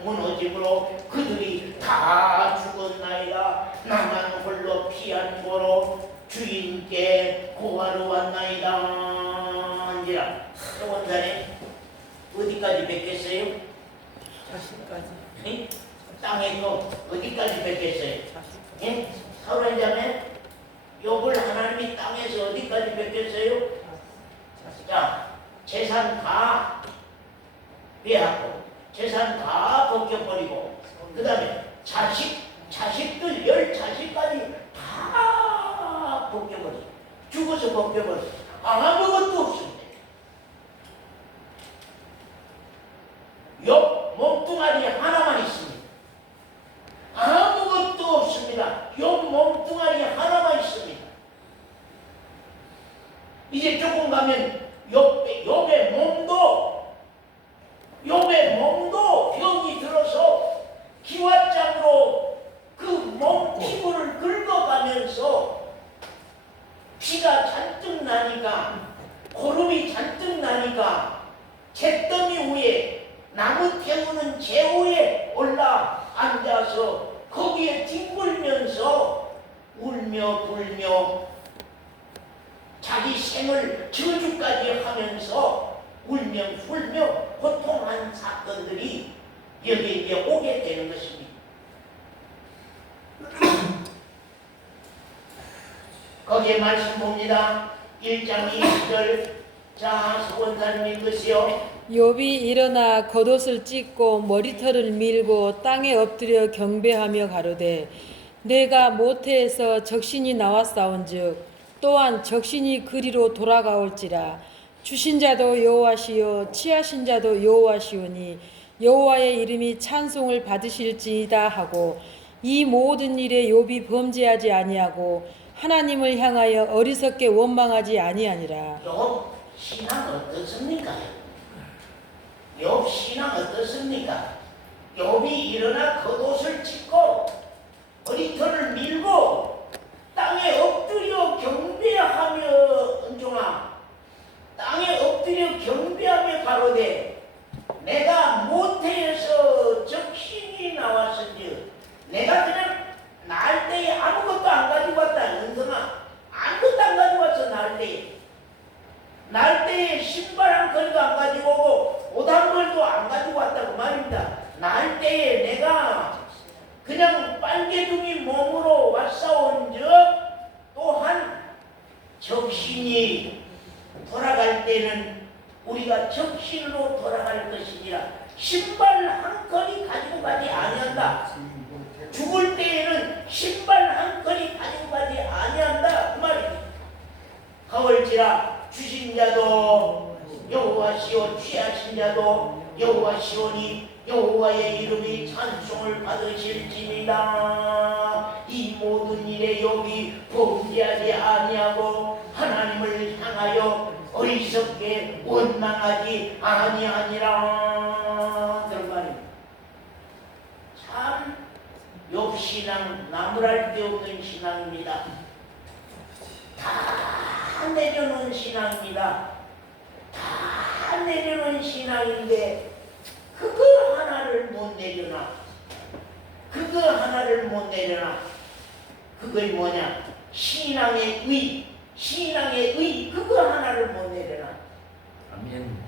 무너짐으로 그들이 다 죽었나이다. 나만 홀로 피한 고로 주인께 고하러 왔나이다. 한지라 원산에 어디까지 뵙겠어요? 자식까지. 땅에서 어디까지 뵙겠어요? 사울자매 욥을 하나님이 땅에서 어디까지 뵙겠어요? 자, 재산 다 빼앗고 재산 다 벗겨버리고 그 다음에 자식들 10자식까지 다 벗겨버렸어. 죽어서 벗겨버렸어. 아무것도 없습니다. 욥 몸뚱아리 하나만 있습니다. 아무것도 없습니다. 욥 몸뚱아리 하나만 있습니다. 이제 조금 가면 욥의 몸도 병이 들어서 기왓장으로 그 몸 피부를 긁어가면서 피가 잔뜩 나니까 고름이 잔뜩 나니까 잿더미 위에 나무 태우는 재우에 올라 앉아서 거기에 뒹굴면서 울며 불며 자기 생을 저주까지 하면서 울며 불며 고통한 사건들이 여기에 이제 오게 되는 것입니다. 거기에 말씀 봅니다. 1장 20절. 자, 서원사님 읽으시오. 욥이 일어나 겉옷을 찢고 머리털을 밀고 땅에 엎드려 경배하며 가로되 내가 모태에서 적신이 나왔사온즉 또한 적신이 그리로 돌아가올지라. 주신 자도 여호와시요 취하신 자도 여호와시오니 여호와의 이름이 찬송을 받으실지이다 하고 이 모든 일에 욥이 범죄하지 아니하고 하나님을 향하여 어리석게 원망하지 아니하니라. 욥 신앙 어떻습니까? 욥 신앙 어떻습니까? 욥이 일어나 겉옷을 찢고 머리털을 밀고 땅에 엎드려 경배하며 은종아 땅에 엎드려 경배하며 가로되 내가 모태에서 적신이 나왔은즉 내가 그냥 날 때에 아무것도 안 가지고 왔다. 은성아 아무것도 안 가지고 왔어. 날 때에 신발 한 컬도 안 가지고 오고 옷 한 벌도 안 가지고 왔다고 말입니다. 날 때에 내가 그냥 빨개둥이 몸으로 왔사온즉 또한 적신이 돌아갈 때는 우리가 적신으로 돌아갈 것이니라. 신발 한 컬이 가지고 가지 아니한다. 죽을 때에는 신발 한 컬이 가지고 가지 아니한다 그 말입니다. 가올지라 주신 자도 여호와시오 취하신 자도 여호와시오니 여호와의 이름이 찬송을 받으실지니라. 이 모든 일에 욥이 범죄하지 아니하고 하나님을 향하여 어리석게 원망하지 아니하니라. 그런 말입니다. 참 욥신앙 나무랄 데 없는 신앙입니다. 다 내려놓은 신앙입니다. 다 내려놓은 신앙인데 그거 하나를 못 내려놔. 그거 하나를 못 내려놔. 그걸 뭐냐? 신앙의 의, 신앙의 의 그거 하나를 못 내려놔. 아멘.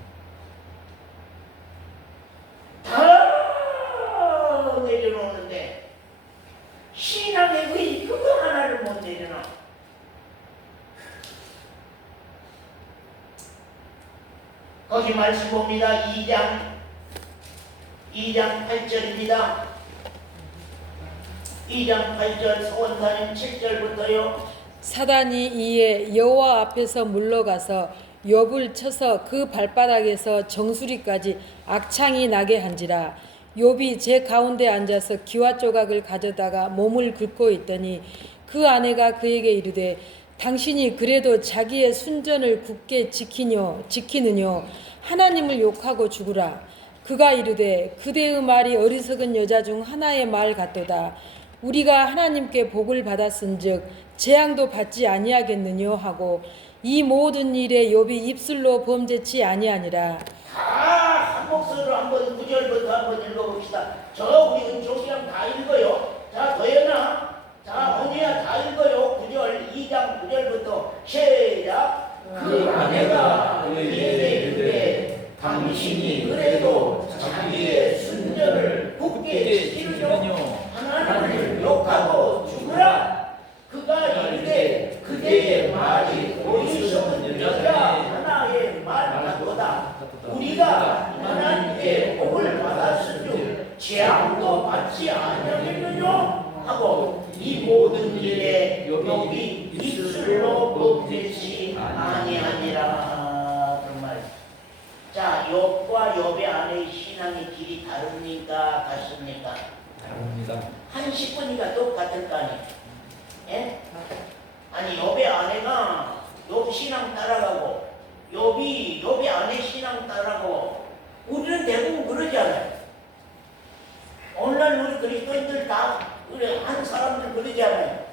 다 내려놓는데 신앙의 의 그거 하나를 못 내려놔. 거기 말씀 봅니다. 2장 8절입니다. 2장 8절 서원사님 7절부터요. 사단이 이에 여호와 앞에서 물러가서 욥을 쳐서 그 발바닥에서 정수리까지 악창이 나게 한지라. 욥이 제 가운데 앉아서 기와 조각을 가져다가 몸을 긁고 있더니 그 아내가 그에게 이르되 당신이 그래도 자기의 순전을 굳게 지키느뇨 하나님을 욕하고 죽으라. 그가 이르되 그대의 말이 어리석은 여자 중 하나의 말 같도다. 우리가 하나님께 복을 받았은즉 재앙도 받지 아니하겠느뇨 하고 이 모든 일에 욥이 입술로 범죄치 아니하니라. 한 목소리로 한번 9절부터 한번 읽어봅시다. 저 우리 은총이랑 다 읽어요. 자 도연아, 자 언니야 다 읽어요. 9절 2장 9절부터 시작. 그 아내가 그에게 이르되 당신이 그래도 자기의 순전을 굳게 지키느뇨 하나님을 욕하고 죽으라. 그가 이르되 그대의 말이 어리석은 여자 하나의 말 같도다. 우리가 하나님께 복을 받았으며 재앙도 받지 아니하겠느뇨 하고 이 모든 일에 욥이 입술로 범죄치 아니하니라. 그런 말. 자, 욥과 욥의 아내의 신앙의 길이 다릅니까? 같습니까? 다릅니다. 한 10분이가 똑같을 거 아니에요. 예? 아니 욥의 아내가 욥 신앙 따라가고 욥의 아내 신앙 따라가고 우리는 대부분 그러지 않아요. 오늘날 우리 그리스도인들 다 우리 한 사람들 그러지 않아요.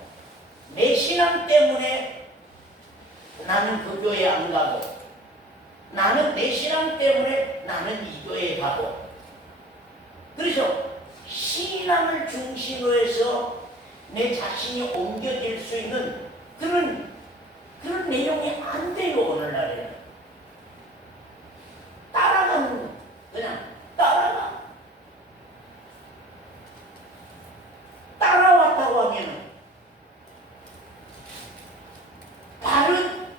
내 신앙 때문에 나는 그 교회 안 가고 나는 내 신앙 때문에 나는 이 교회에 가고 그래서 신앙을 중심으로 해서 내 자신이 옮겨질 수 있는 그런 내용이 안 돼요. 오늘날에는 따라가는 거 그냥 따라왔다고 하면 바른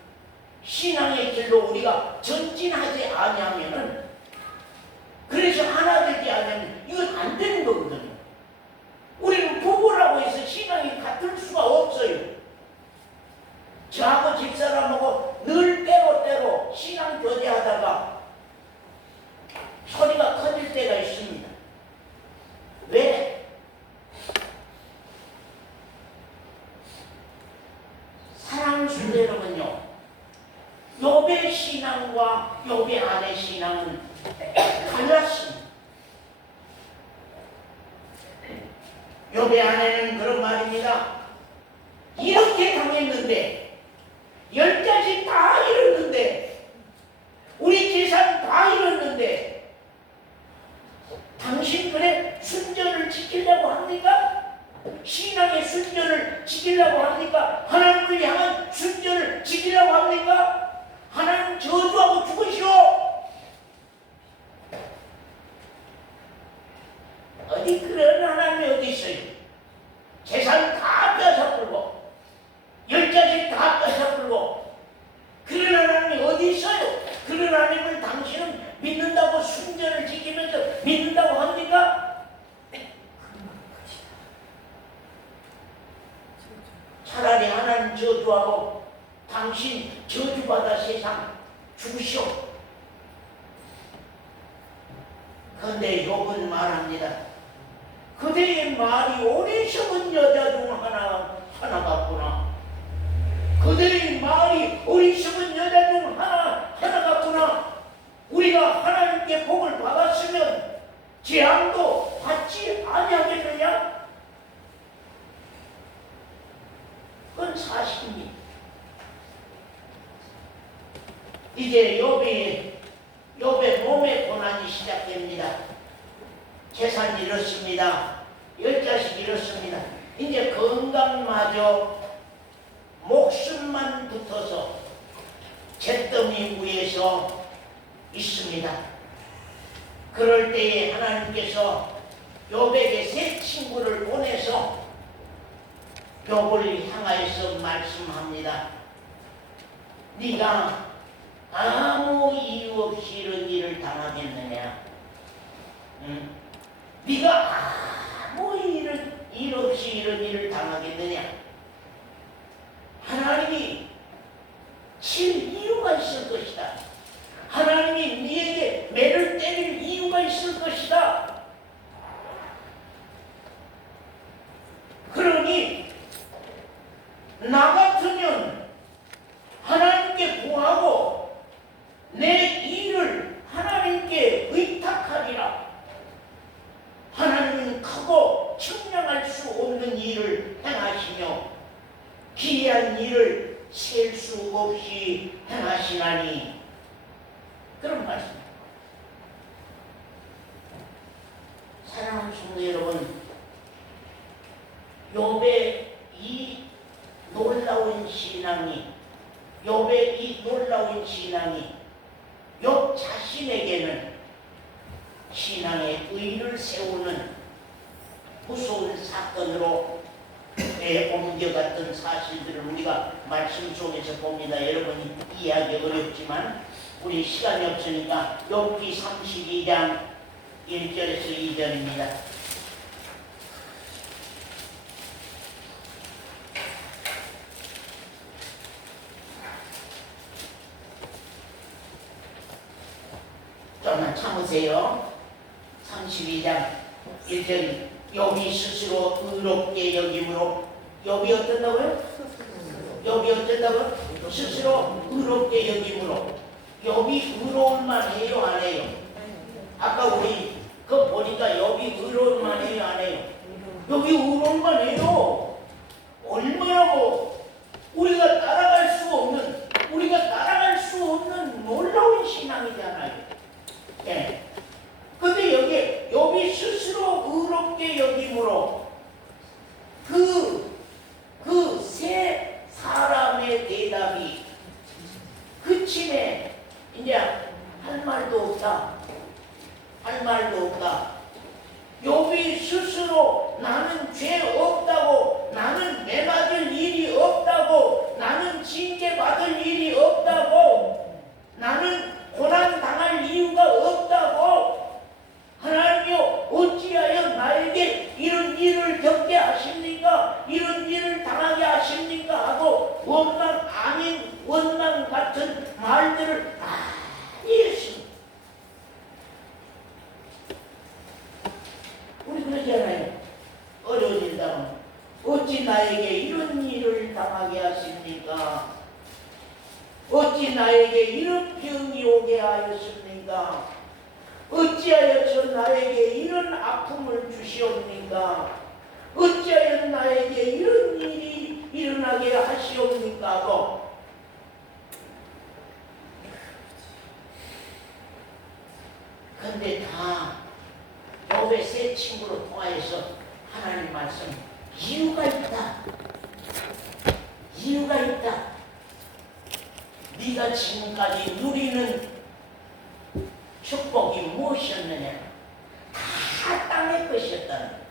신앙의 길로 우리가 전진하지 아니하면은 그래서 하나 되지 않으면 이건 안 되는 거거든요. 우리는 부부라고 해서 신앙이 같을 수가 없어요. 저하고 집사람하고 늘 때로 신앙 교제하다가 소리가 커질 때가 있습니다. 왜? 사랑 순대로는요. 욥의 신앙과 욥의 아내 신앙은 달랐습니다. 욥의 아내는 그런 말입니다. 이렇게 당했는데 10자식 다 잃었는데 우리 재산 다 잃었는데 당신 그래 순전을 지키려고 합니까? 신앙의 순전을 지키려고 합니까? 하나님을 향한 순전을 지키려고 합니까? 하나님 저주하고 죽으시오. 어디 그런 하나님이 어디 있어요? 재산 다 뺏어버리고 10자식 다 뺏어버리고 그런 하나님이 어디 있어요? 그런 하나님을 당신은 믿는다고 순전을 지키면서 믿는다고 합니까? 차라리 하나님 저주하고 당신 저주받아 세상 죽으시오. 그런데 욥은 말합니다. 그대의 말이 어리석은 여자 중 하나 같구나. 그대의 말이 어리석은 여자 중 하나 같구나. 우리가 하나님께 복을 받았으면 재앙도 받지 아니하겠느냐? 그건 사실입니다. 이제 욥의 몸의 고난이 시작됩니다. 재산 잃었습니다. 10자식 잃었습니다. 이제 건강마저 목숨만 붙어서 잿더미 위에서 있습니다. 그럴 때에 하나님께서 욥에게 세 친구를 보내서 욥을 향하여서 말씀합니다. 네가 아무 이유 없이 이런 일을 당하겠느냐? 응? 네가 아무 일 없이 이런 일을 당하겠느냐? 하나님이 칠 이유가 있을 것이다. 하나님이 네에게 매를 때릴 이유가 있을 것이다. 그러니 나 같으면 하나님께 구하고 내 일을 하나님께 의탁하리라. 하나님은 크고 측량할 수 없는 일을 행하시며 기이한 일을 셀 수 없이 행하시나니, 그런 말씀. 사랑하는 성도 여러분, 욥의 이 놀라운 신앙이 욥 자신에게는 신앙의 의를 세우는 무서운 사건으로 옮겨갔던 사실들을 우리가 말씀 속에서 봅니다. 여러분이 이해하기 어렵지만 우리 시간이 없으니까 욥기 32장 1절에서 2절입니다. 조금만 참으세요. 32장 1절이 욥이 스스로 의롭게 여김으로, 욥이 어떤다고요? 욥이 어떤다고요? 스스로 의롭게 여김으로. 욥이 의로울만 해요, 안 해요? 아까 우리 그거 보니까 욥이 의로울만 해요, 안 해요? 욥이 의로울만 해요. 얼마나 우리가 따라갈 수 없는 놀라운 신앙이잖아요. 예. 근데 여기 욥이 스스로 의롭게 여김으로 그 세 사람의 대답이 그침에 이제 할 말도 없다. 욥이 스스로 나는 죄 없다고, 나는 매맞을 일이 없다고, 나는 징계받을 일이 없다고, 나는 고난 당할 이유가 없다고, 하나님이여 어찌하여 나에게 이런 일을 겪게 하십니까? 이런 일을 당하게 하십니까? 하고 원망 아닌 원망 같은 말들을 많이 했습니다. 우리 그러잖아요. 어려운 일 당하면 어찌 나에게 이런 일을 당하게 하십니까? 어찌 나에게 이런 병이 오게 하였습니까? 어찌하여 나에게 이런 아픔을 주시옵니까? 어찌하여 나에게 이런 일이 일어나게 하시옵니까? 하고 근데 다 욥의 세 친구로 통하여서 하나님 말씀, 이유가 있다. 네가 지금까지 누리는 축복이 무엇이었느냐? 다 땅의 것이었다는 거예요.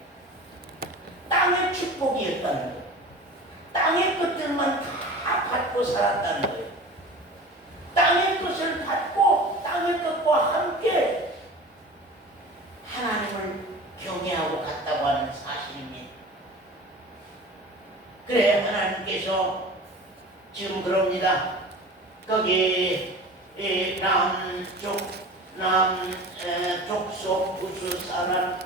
땅의 축복이었다는 거예요. 땅의 것들만 다 받고 살았다는 거예요. 땅의 것을 받고 땅의 것과 함께 하나님을 경외하고 갔다고 하는 사실입니다. 그래, 하나님께서 지금 그럽니다. 거기 족속 부수 사람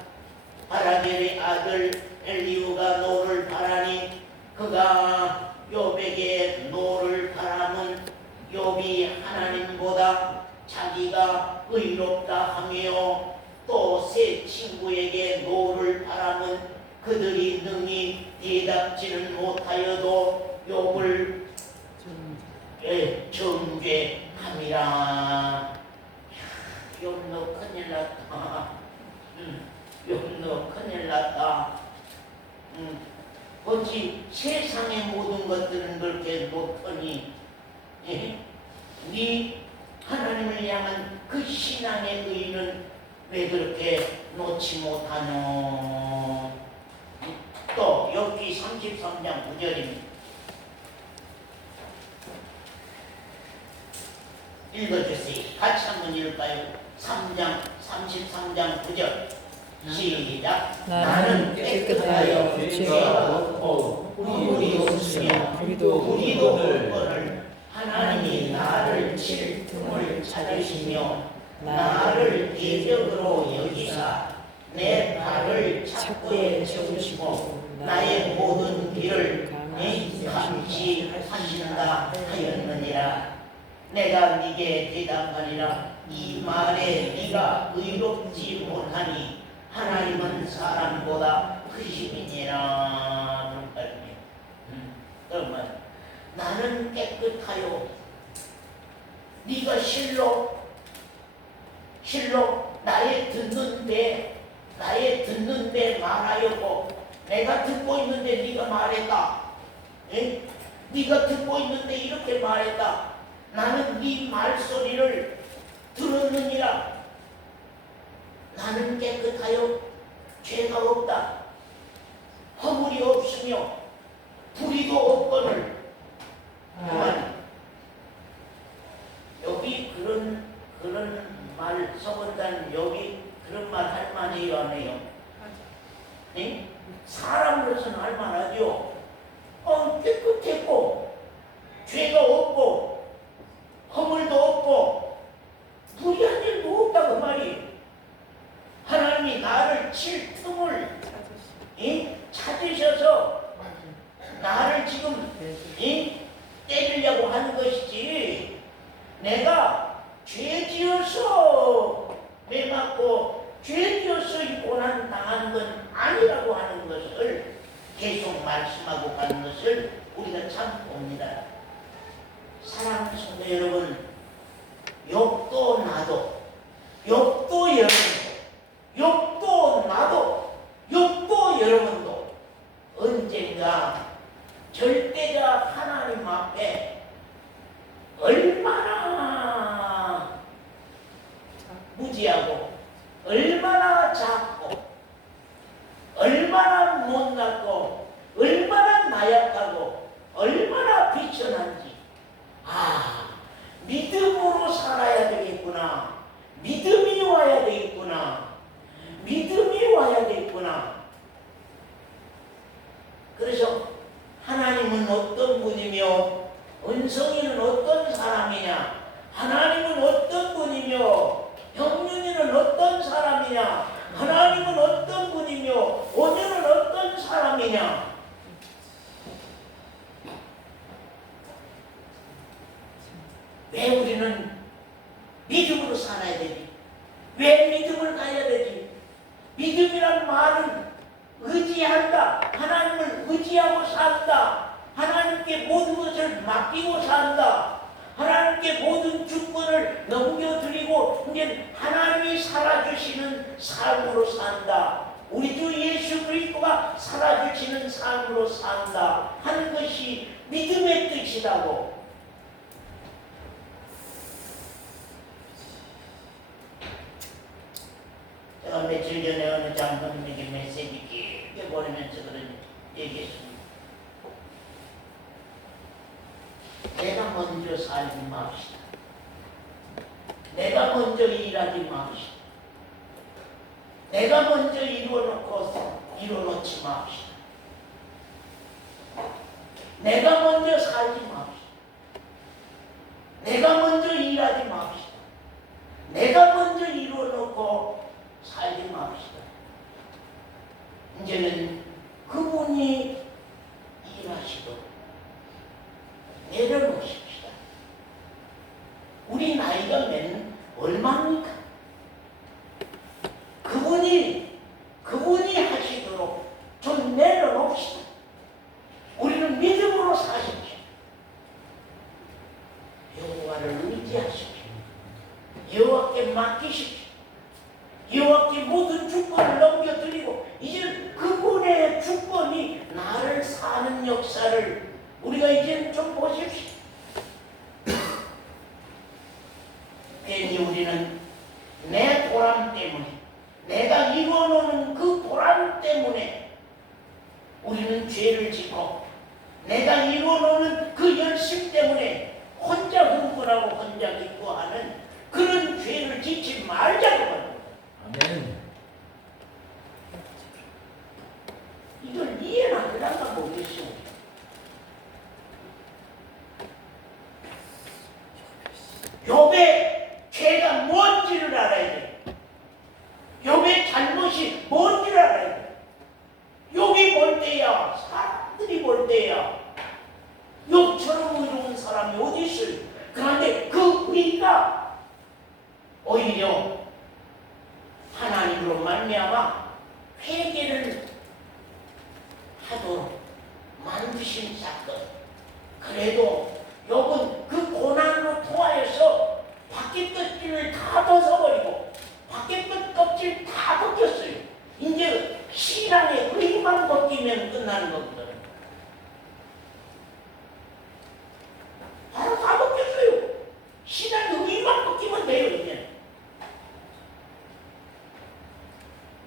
바라겔의 아들 엘리후가 노를 바라니 그가 욥에게 노를 바라면 욥이 하나님보다 자기가 의롭다 하며 또 새 친구에게 노를 바라면 그들이 능히 대답지는 못하여도 욕을 정죄함이라. 욕 너 큰일 났다. 욕 너 큰일 났다. 어찌 세상의 모든 것들은 그렇게 못하니 네 하나님을 향한 그 신앙의 의는 왜 그렇게 놓지 못하노? 또 욥기 33장 9절입니다. 읽어주세요. 같이 한번 읽을까요? 33장 9절 시작. 나는 깨끗하여 죄가 없고 우리 없으며 우리도 없거늘 하나님이 나를 칠 틈을 찾으시며 나를 대적으로 여기사 내 발을 착고에 세우시고 나의 모든 길을 감시하신다 하였느니라. 내가 네게 대답하리라. 이 말에 네가 의롭지 못하니 하나님은 사람보다 크심이니라. 그러면 나는 깨끗하여. 네가 실로 나의 듣는데 말하였고 내가 듣고 있는데 네가 말했다. 네가 듣고 있는데 이렇게 말했다. 나는 네 말소리를 들었느니라. 나는 깨끗하여 죄가 없다. 허물이 없으며 불의도 없거늘. 여기 그런 말 써본다는 여기 그런 말 할 만해요, 안 해요? 네? 사람으로서는 할 만하죠. 깨끗했고 죄가 없고 허물도 없고 불의한 일도 없다 그 말이. 하나님이 나를 칠 틈을 찾으셔서 나를 지금 때리려고 하는 것이지, 내가 죄지어서 매맞고 죄지어서 이 고난 당하는 건 아니라고 하는 것을 계속 말씀하고 가는 것을 우리가 참 봅니다. 사랑하는 성도 여러분, 욥도 나도, 욥도 여러분도, 욥도 나도, 욥도 여러분도 언젠가 절대자 하나님 앞에 얼마나 무지하고 얼마나 작고 얼마나 못났고 얼마나 나약하고 얼마나 비천한지 믿음으로 살아야 되겠구나. 믿음이 와야 되겠구나. 믿음이 와야 되겠구나. 그래서 하나님은 어떤 분이며 은성이는 어떤 사람이냐, 하나님은 어떤 분이며 형윤이는 어떤 사람이냐, 하나님은 어떤 분이며 오늘은 어떤 사람이냐. 왜 우리는 믿음으로 살아야 되지? 왜 믿음을 가야 되지? 믿음이란 말은 의지한다. 하나님을 의지하고 산다. 하나님께 모든 것을 맡기고 산다. 하나님께 모든 주권을 넘겨드리고 이제 하나님이 살아주시는 삶으로 산다. 우리 주 예수 그리스도가 살아주시는 삶으로 산다 하는 것이 믿음의 뜻이라고. 제가 며칠 전에 어느 장로님에게 메시지 길게 보내면서 그런 얘기했습니다. 내가 먼저 살지 맙시다. 내가 먼저 일하지 맙시다. 내가 먼저 이루어놓지 맙시다. 내가 먼저 살지 맙시다. 내가 먼저 일하지 맙시다. 내가 먼저 이루어놓고 살지 맙시다. 이제는 그분이 일하시도록 내려놓으십시다. 우리 나이가 얼마입니까? 여호와께 맡기십시오. 여호와께 모든 주권을 넘겨드리고 이제 그분의 주권이 나를 사는 역사를 우리가 이제 좀 보십시오. 괜히 우리는 내 보람 때문에, 내가 이루어놓은 그 보람 때문에 우리는 죄를 짓고, 내가 이루어놓은 그 열심 때문에 혼자 흥분하고 혼자 기뻐하는 그런 죄를 짓지 말자고 합니다. 아멘. 이걸 이해는 하려나 모르겠어요. 욥의 죄가 뭔지를 알아야 돼. 욥의 잘못이 뭔지를 알아야 돼. 욥이 볼 때야, 사람들이 볼 때야, 욥처럼 의로운 사람이 어디 있어요? 그런데 그 의가 오히려 하나님으로 말미암아 회개를 하도록 만드신 사건. 그래도 욥은 그 고난으로 통하여서 밖에 껍질을 다 벗어버리고 밖에 껍질 다 벗겼어요. 이제 신앙의 의만 벗기면 끝나는 거거든. 바로 다 벗겼어요. 신앙의 의만 벗기면 돼요. 이제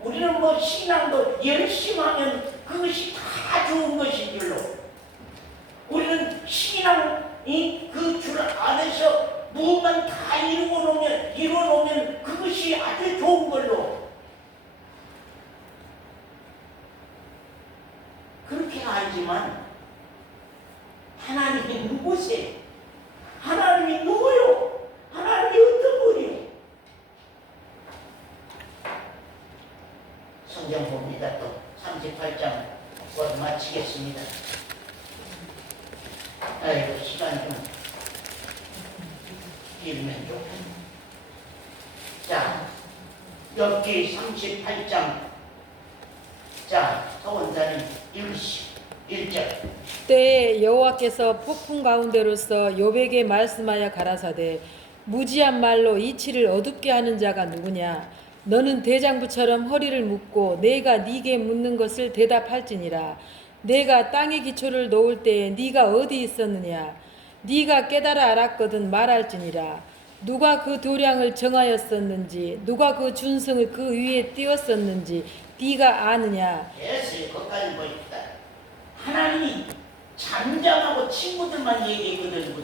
우리는 뭐 신앙도 열심히 하면 그것이 다 좋은 것인 줄로, 우리는 신앙이 그 줄 안에서 무엇만 다 이루어놓으면 그것이 아주 좋은 걸로 그렇게 알지만 하나님이 누구세요? 하나님이 누구요? 하나님이 어떤 분이요? 성경 봅니다. 또 38장 곧 마치겠습니다. 아이고 시간 좀 길면 좀. 자, 욥기 38장. 자, 서원자님 읽으시오. 1절. 때에 여호와께서 폭풍 가운데로서 욥에게 말씀하여 가라사대 무지한 말로 이치를 어둡게 하는 자가 누구냐? 너는 대장부처럼 허리를 묶고 내가 네게 묻는 것을 대답할지니라. 내가 땅에 기초를 놓을 때에 네가 어디 있었느냐? 네가 깨달아 알았거든 말할지니라. 누가 그 도량을 정하였었는지, 누가 그 준성을 그 위에 띄웠었는지 네가 아느냐? 됐어요. 거기까지 보입니다. 하나님이 잠잠하고 친구들만 얘기했거든.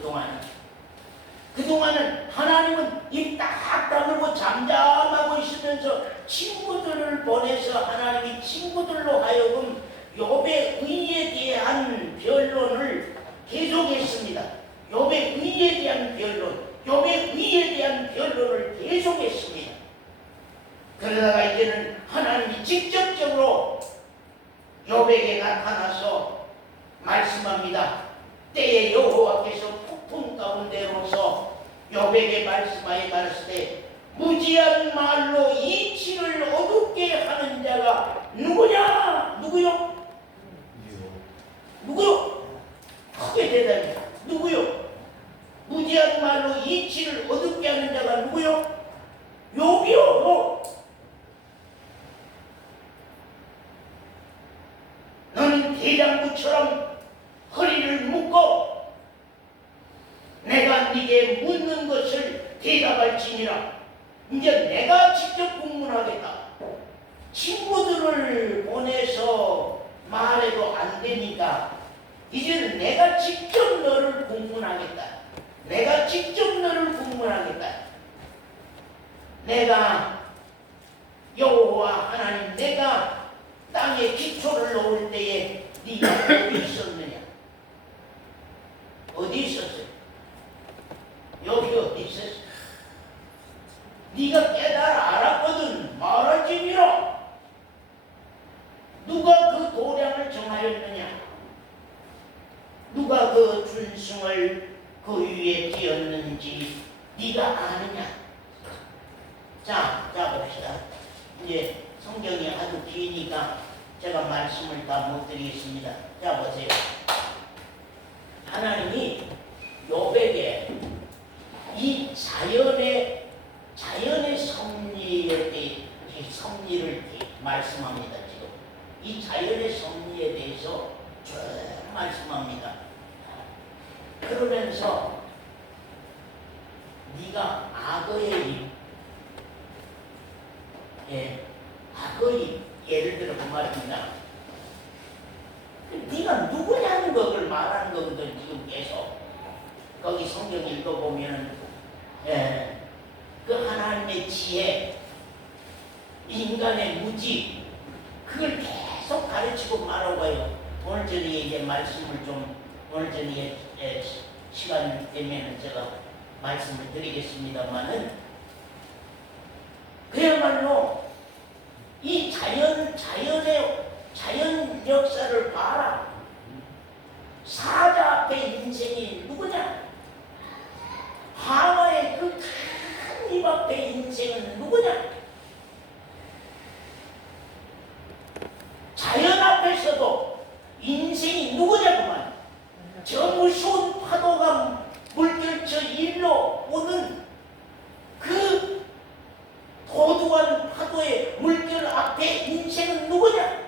그동안은 하나님은 입 딱 다물고 잠잠하고 있으면서 친구들을 보내서 하나님이 친구들로 하여금 욥의 의에 대한 변론을 계속했습니다. 욥의 의에 대한 변론, 욥의 의에 대한 변론을 계속했습니다. 그러다가 이제는 하나님이 직접적으로 욥에게 나타나서 말씀합니다. 때에 여호와께서 폭풍 가운데로서 욥에게 말씀하여 가라사대 무지한 말로 이치를 어둡게 하는 자가 누구냐? 누구요? 누구요? 크게 대답해. 누구요? 무지한 말로 이치를 어둡게 하는 자가 누구요? 욥이요. 너는 대장부처럼 허리를 묶고 내가 네게 묻는 것을 대답할지니라. 이제 내가 직접 공문하겠다. 친구들을 보내서 말해도 안 되니까 이제는 내가 직접 너를 공문하겠다. 내가 직접 너를 공문하겠다. 내가 여호와 하나님, 내가 땅에 기초를 놓을 때에 네가 어디 있었느냐? 어디 있었어요? 여기 어디 있었어? 네가 깨달아 알았거든 말할지니라. 누가 그 도량을 정하였느냐? 누가 그 준승을 그 위에 띄었는지 네가 아느냐? 자 봅시다. 이제 성경이 아주 기니까 제가 말씀을 다 못 드리겠습니다. 자 보세요. 하나님이 욥에게 이 자연의 예, 그 예를 들어 그 말입니다. 네가 누구냐는 것을 말하는 거거든. 지금 계속 거기 성경 읽어보면은 그 하나님의 지혜, 인간의 무지, 그걸 계속 가르치고 말하고 가요. 오늘 저녁에 이제 말씀을 좀 오늘 저녁에 시간 되면은 제가 말씀을 드리겠습니다만은 그야말로 이 자연 역사를 봐라. 사자 앞에 인생이 누구냐? 하와의 그 큰 입 앞에 인생은 누구냐? 자연 앞에서도 인생이 누구냐구만. 저 무서운 파도가 물결쳐 일로 오는 그 도두한 파도의 물결 앞에 인생은 누구냐?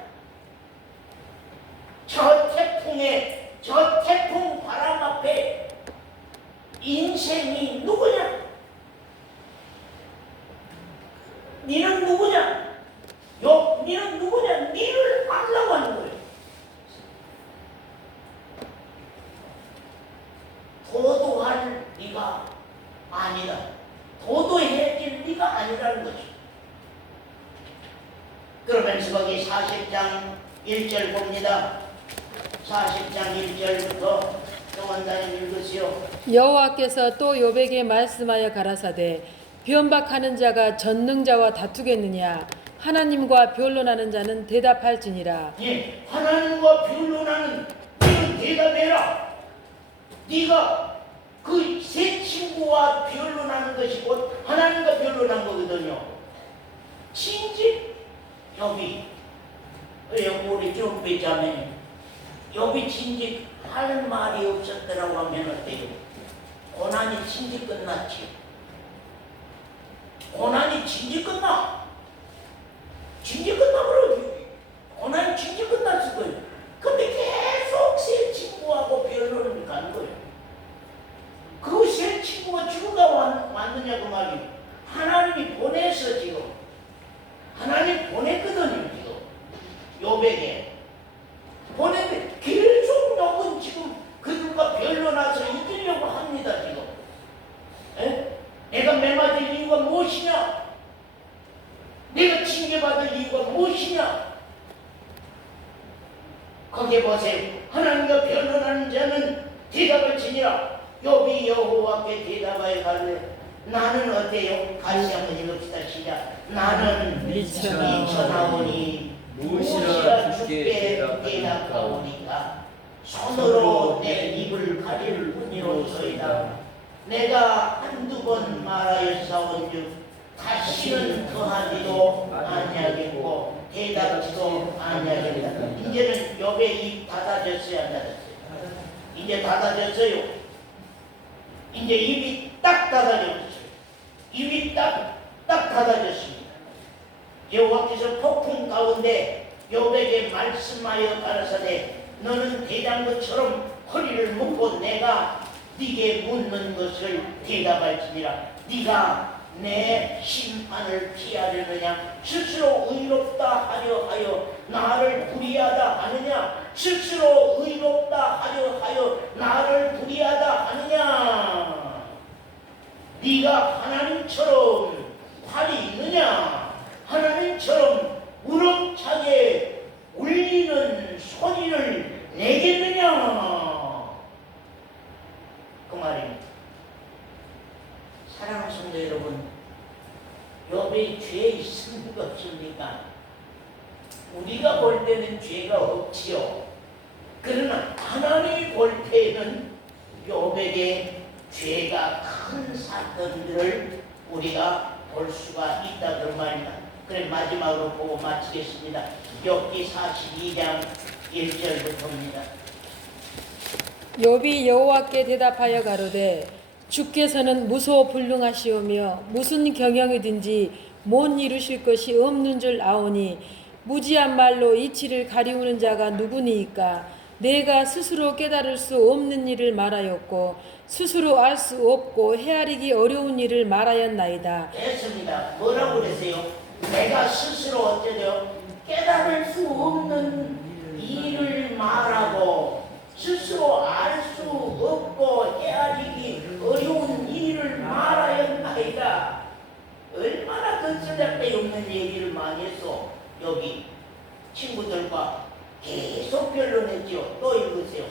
저 태풍 바람 앞에 인생이 누구냐? 니는 누구냐? 니는 누구냐? 니를 알라고 하는 거예요. 도도할 네가 아니다. 도도해질 네가 아니라는 거죠. 그러면서 거기 40장 1절 봅니다. 40장 1절부터 영원단님 읽으시오. 여호와께서 또 욥에게 말씀하여 가라사대 변박하는 자가 전능자와 다투겠느냐 하나님과 변론하는 자는 대답할지니라. 예, 하나님과 변론하는 너는 대답해라. 네가 그 세 친구와 변론하는 것이 곧 하나님과 변론한 거거든요. 친집 욥이 우리 좀 빼자면 욥이 친집 할 말이 없었더라고 하면 어때요? 고난이 친집 끝났지요. 고난이 친집 끝나. 친집 끝나버려. 고난이 친집 끝났을 거예요. 근데 계속 새 친구하고 변론을 가는 거예요. 그 새 친구가 죽어가 왔느냐 그 말이에요. 하나님이 보내서 지금 하나님 보냈거든요. 지금 욥에게 보냈는데 계속 욥은 지금 그들과 변론해서 이기려고 합니다. 지금 내가 매맞을 이유가 무엇이냐? 내가 징계받을 이유가 무엇이냐? 거기에 보세요. 하나님과 변론하는 자는 대답을 지니라. 욥이 여호와께 대답하여 가되 나는 어때요? 같이 한번 읽읍시다. 시작. 나는 미쳐나오니 무엇이라 주께 대답하오니까 손으로 내 입을 가릴 뿐이로소이다. 내가 한두 번 말하였사온즉 다시는 더하지도 아니하겠고 대답지도 아니하겠다. 이제는 욥의 입 닫아졌어요, 안 닫았어요? 이제 닫아졌어요. 이제 입이 딱 닫아졌어요. 입이 딱 닫아졌습니다. 여호와께서 폭풍 가운데 욥에게 말씀하여 가라사대 너는 대장부처럼 허리를 묶고 내가 네게 묻는 것을 대답할지니라. 네가 내 심판을 피하려느냐? 스스로 의롭다 하여 나를 불의하다 하느냐? 스스로 의롭다 하여 나를 불의하다 하느냐? 네가 하나님처럼 팔이 있느냐? 하나님처럼 우렁차게 울리는 소리를 내겠느냐? 그 말입니다. 사랑하는 성도 여러분, 욥의 죄 있습니까 없습니까? 우리가 볼 때는 죄가 없지요. 그러나 하나님이 볼 때에는 욥에게 죄가 큰 사건들을 우리가 볼 수가 있다 그런 말입니다. 그래 마지막으로 보고 마치겠습니다. 욥기 42장 1절부터입니다. 욥이 여호와께 대답하여 가로되 주께서는 무소불능하시오며 무슨 경영이든지 못 이루실 것이 없는 줄 아오니 무지한 말로 이치를 가리우는 자가 누구니이까? 내가 스스로 깨달을 수 없는 일을 말하였고 스스로 알 수 없고 헤아리기 어려운 일을 말하였나이다. 됐습니다. 뭐라고 그랬어요? 내가 스스로 어쩌죠? 깨달을 수 없는 일을 말하고 스스로 알 수 없고 헤아리기 어려운 일을 말하였나이다. 얼마나 그 쓰잘데 없는 얘기를 많이 했어. 여기 친구들과 계속 변론했지요. 또 읽으세요.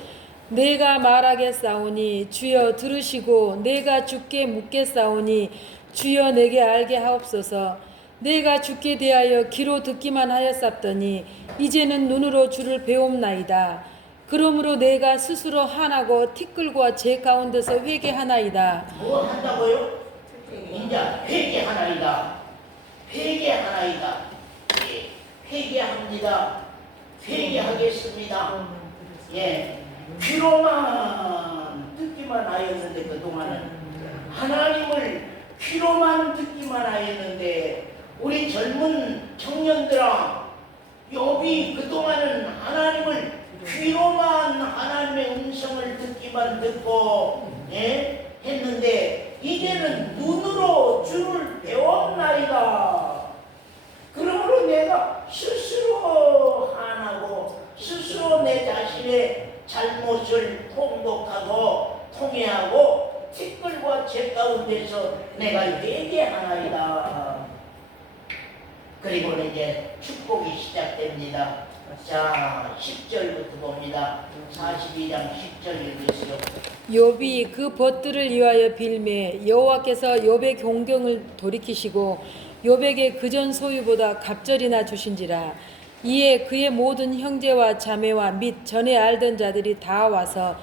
내가 말하겠사오니 주여 들으시고 내가 주께 묻겠사오니 주여 내게 알게 하옵소서. 내가 주께 대하여 귀로 듣기만 하였사더니 이제는 눈으로 주를 배움나이다. 그러므로 내가 스스로 화나고 티끌과 제 가운데서 회개하나이다. 뭐 한다고요? 이제 회개하나이다. 회개하나이다. 예, 회개합니다. 회개하겠습니다. 예, 귀로만 듣기만 하였는데 그동안은 하나님을 귀로만 듣기만 하였는데 우리 젊은 청년들아, 욥이 그동안은 하나님을 귀로만 하나님의 음성을 듣기만 듣고 했는데 이제는 눈으로 주를 배웠나이다. 그러므로 내가 스스로 화나고 스스로 내 자신의 잘못을 통독하고 통회하고 티끌과 제 가운데서 내가 회개하나이다. 그리고는 이제 축복이 시작됩니다. 자, 10절부터 봅니다. 42장 10절 읽으시오. 욥이 그 벗들을 위하여 빌매 여호와께서 욥의 공경을 돌이키시고 욥에게 그전 소유보다 갑절이나 주신지라. 이에 그의 모든 형제와 자매와 및 전에 알던 자들이 다 와서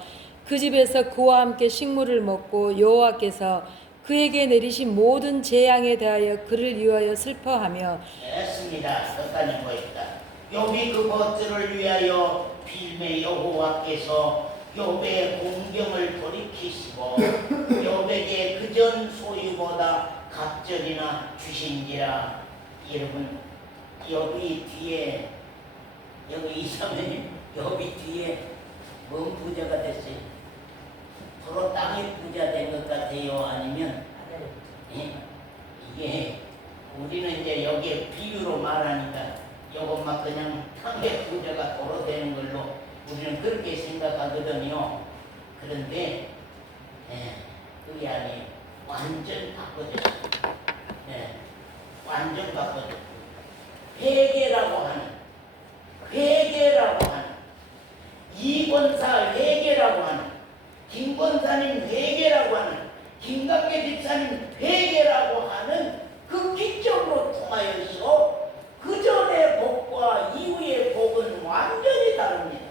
그 집에서 그와 함께 식물을 먹고 여호와께서 그에게 내리신 모든 재앙에 대하여 그를 위하여 슬퍼하며. 됐습니다. 끝까지 보입니다. 욥이 그 것들을 위하여 빌매 여호와께서 욥의 공경을 돌이키시고 욥에게 그전 소유보다 갑절이나 주신지라. 여러분, 욥이 뒤에 여기 이사모님 욥이 뒤에 뭔 부자가 됐어요? 서로 땅의 부자 된 것 같아요? 아니면 이게 우리는 이제 여기에 비유로 말하니까 이것만 그냥 땅의 부자가 도로 되는 걸로 우리는 그렇게 생각하거든요. 그런데 그게 아니에요. 완전 바꿔졌어요. 완전 바꿔졌어요. 회개라고 하는 이권사 회개라고 하는 김권사님 회개라고 하는 김갑계 집사님 회개라고 하는 그 기적으로 통하여서 그 전의 복과 이후의 복은 완전히 다릅니다.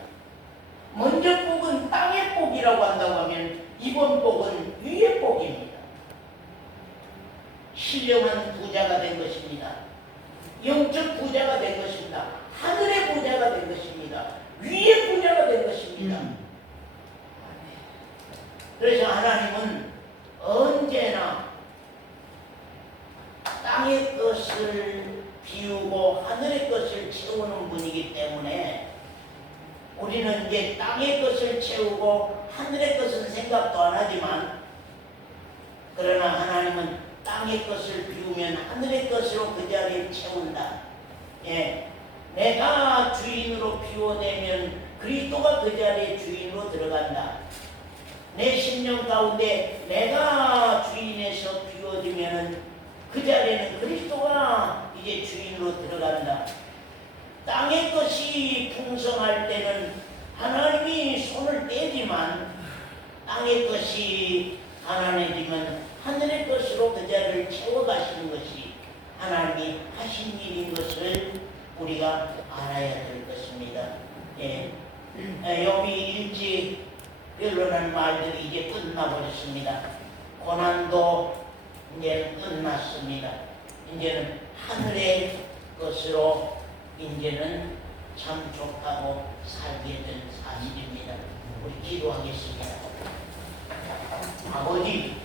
먼저 복은 땅의 복이라고 한다고 하면 이번 복은 위의 복입니다. 신령한 부자가 된 것입니다. 영적 부자가 된 것입니다. 하늘의 부자가 된 것입니다. 위의 부자가 된 것입니다. 그래서 하나님은 언제나 땅의 것을 비우고 하늘의 것을 채우는 분이기 때문에 우리는 이제 땅의 것을 채우고 하늘의 것은 생각도 안 하지만, 그러나 하나님은 땅의 것을 비우면 하늘의 것으로 그 자리를 채운다. 내가 주인으로 비워내면 그리스도가 그 자리에 주인으로 들어간다. 내 심령 가운데 내가 주인에서 비워지면 그 자리에는 그리스도가 이제 주인으로 들어간다. 땅의 것이 풍성할 때는 하나님이 손을 떼지만 땅의 것이 가난해지면 하늘의 것으로 그 자리를 채워가시는 것이 하나님이 하신 일인 것을 우리가 알아야 될 것입니다. 욥이 일찍 변론한 말들이 이제 끝나버렸습니다. 고난도 이제 끝났습니다. 이제는 하늘의 것으로 이제는 참족하고 살게 된 사실입니다. 우리 기도하겠습니다. 아버지,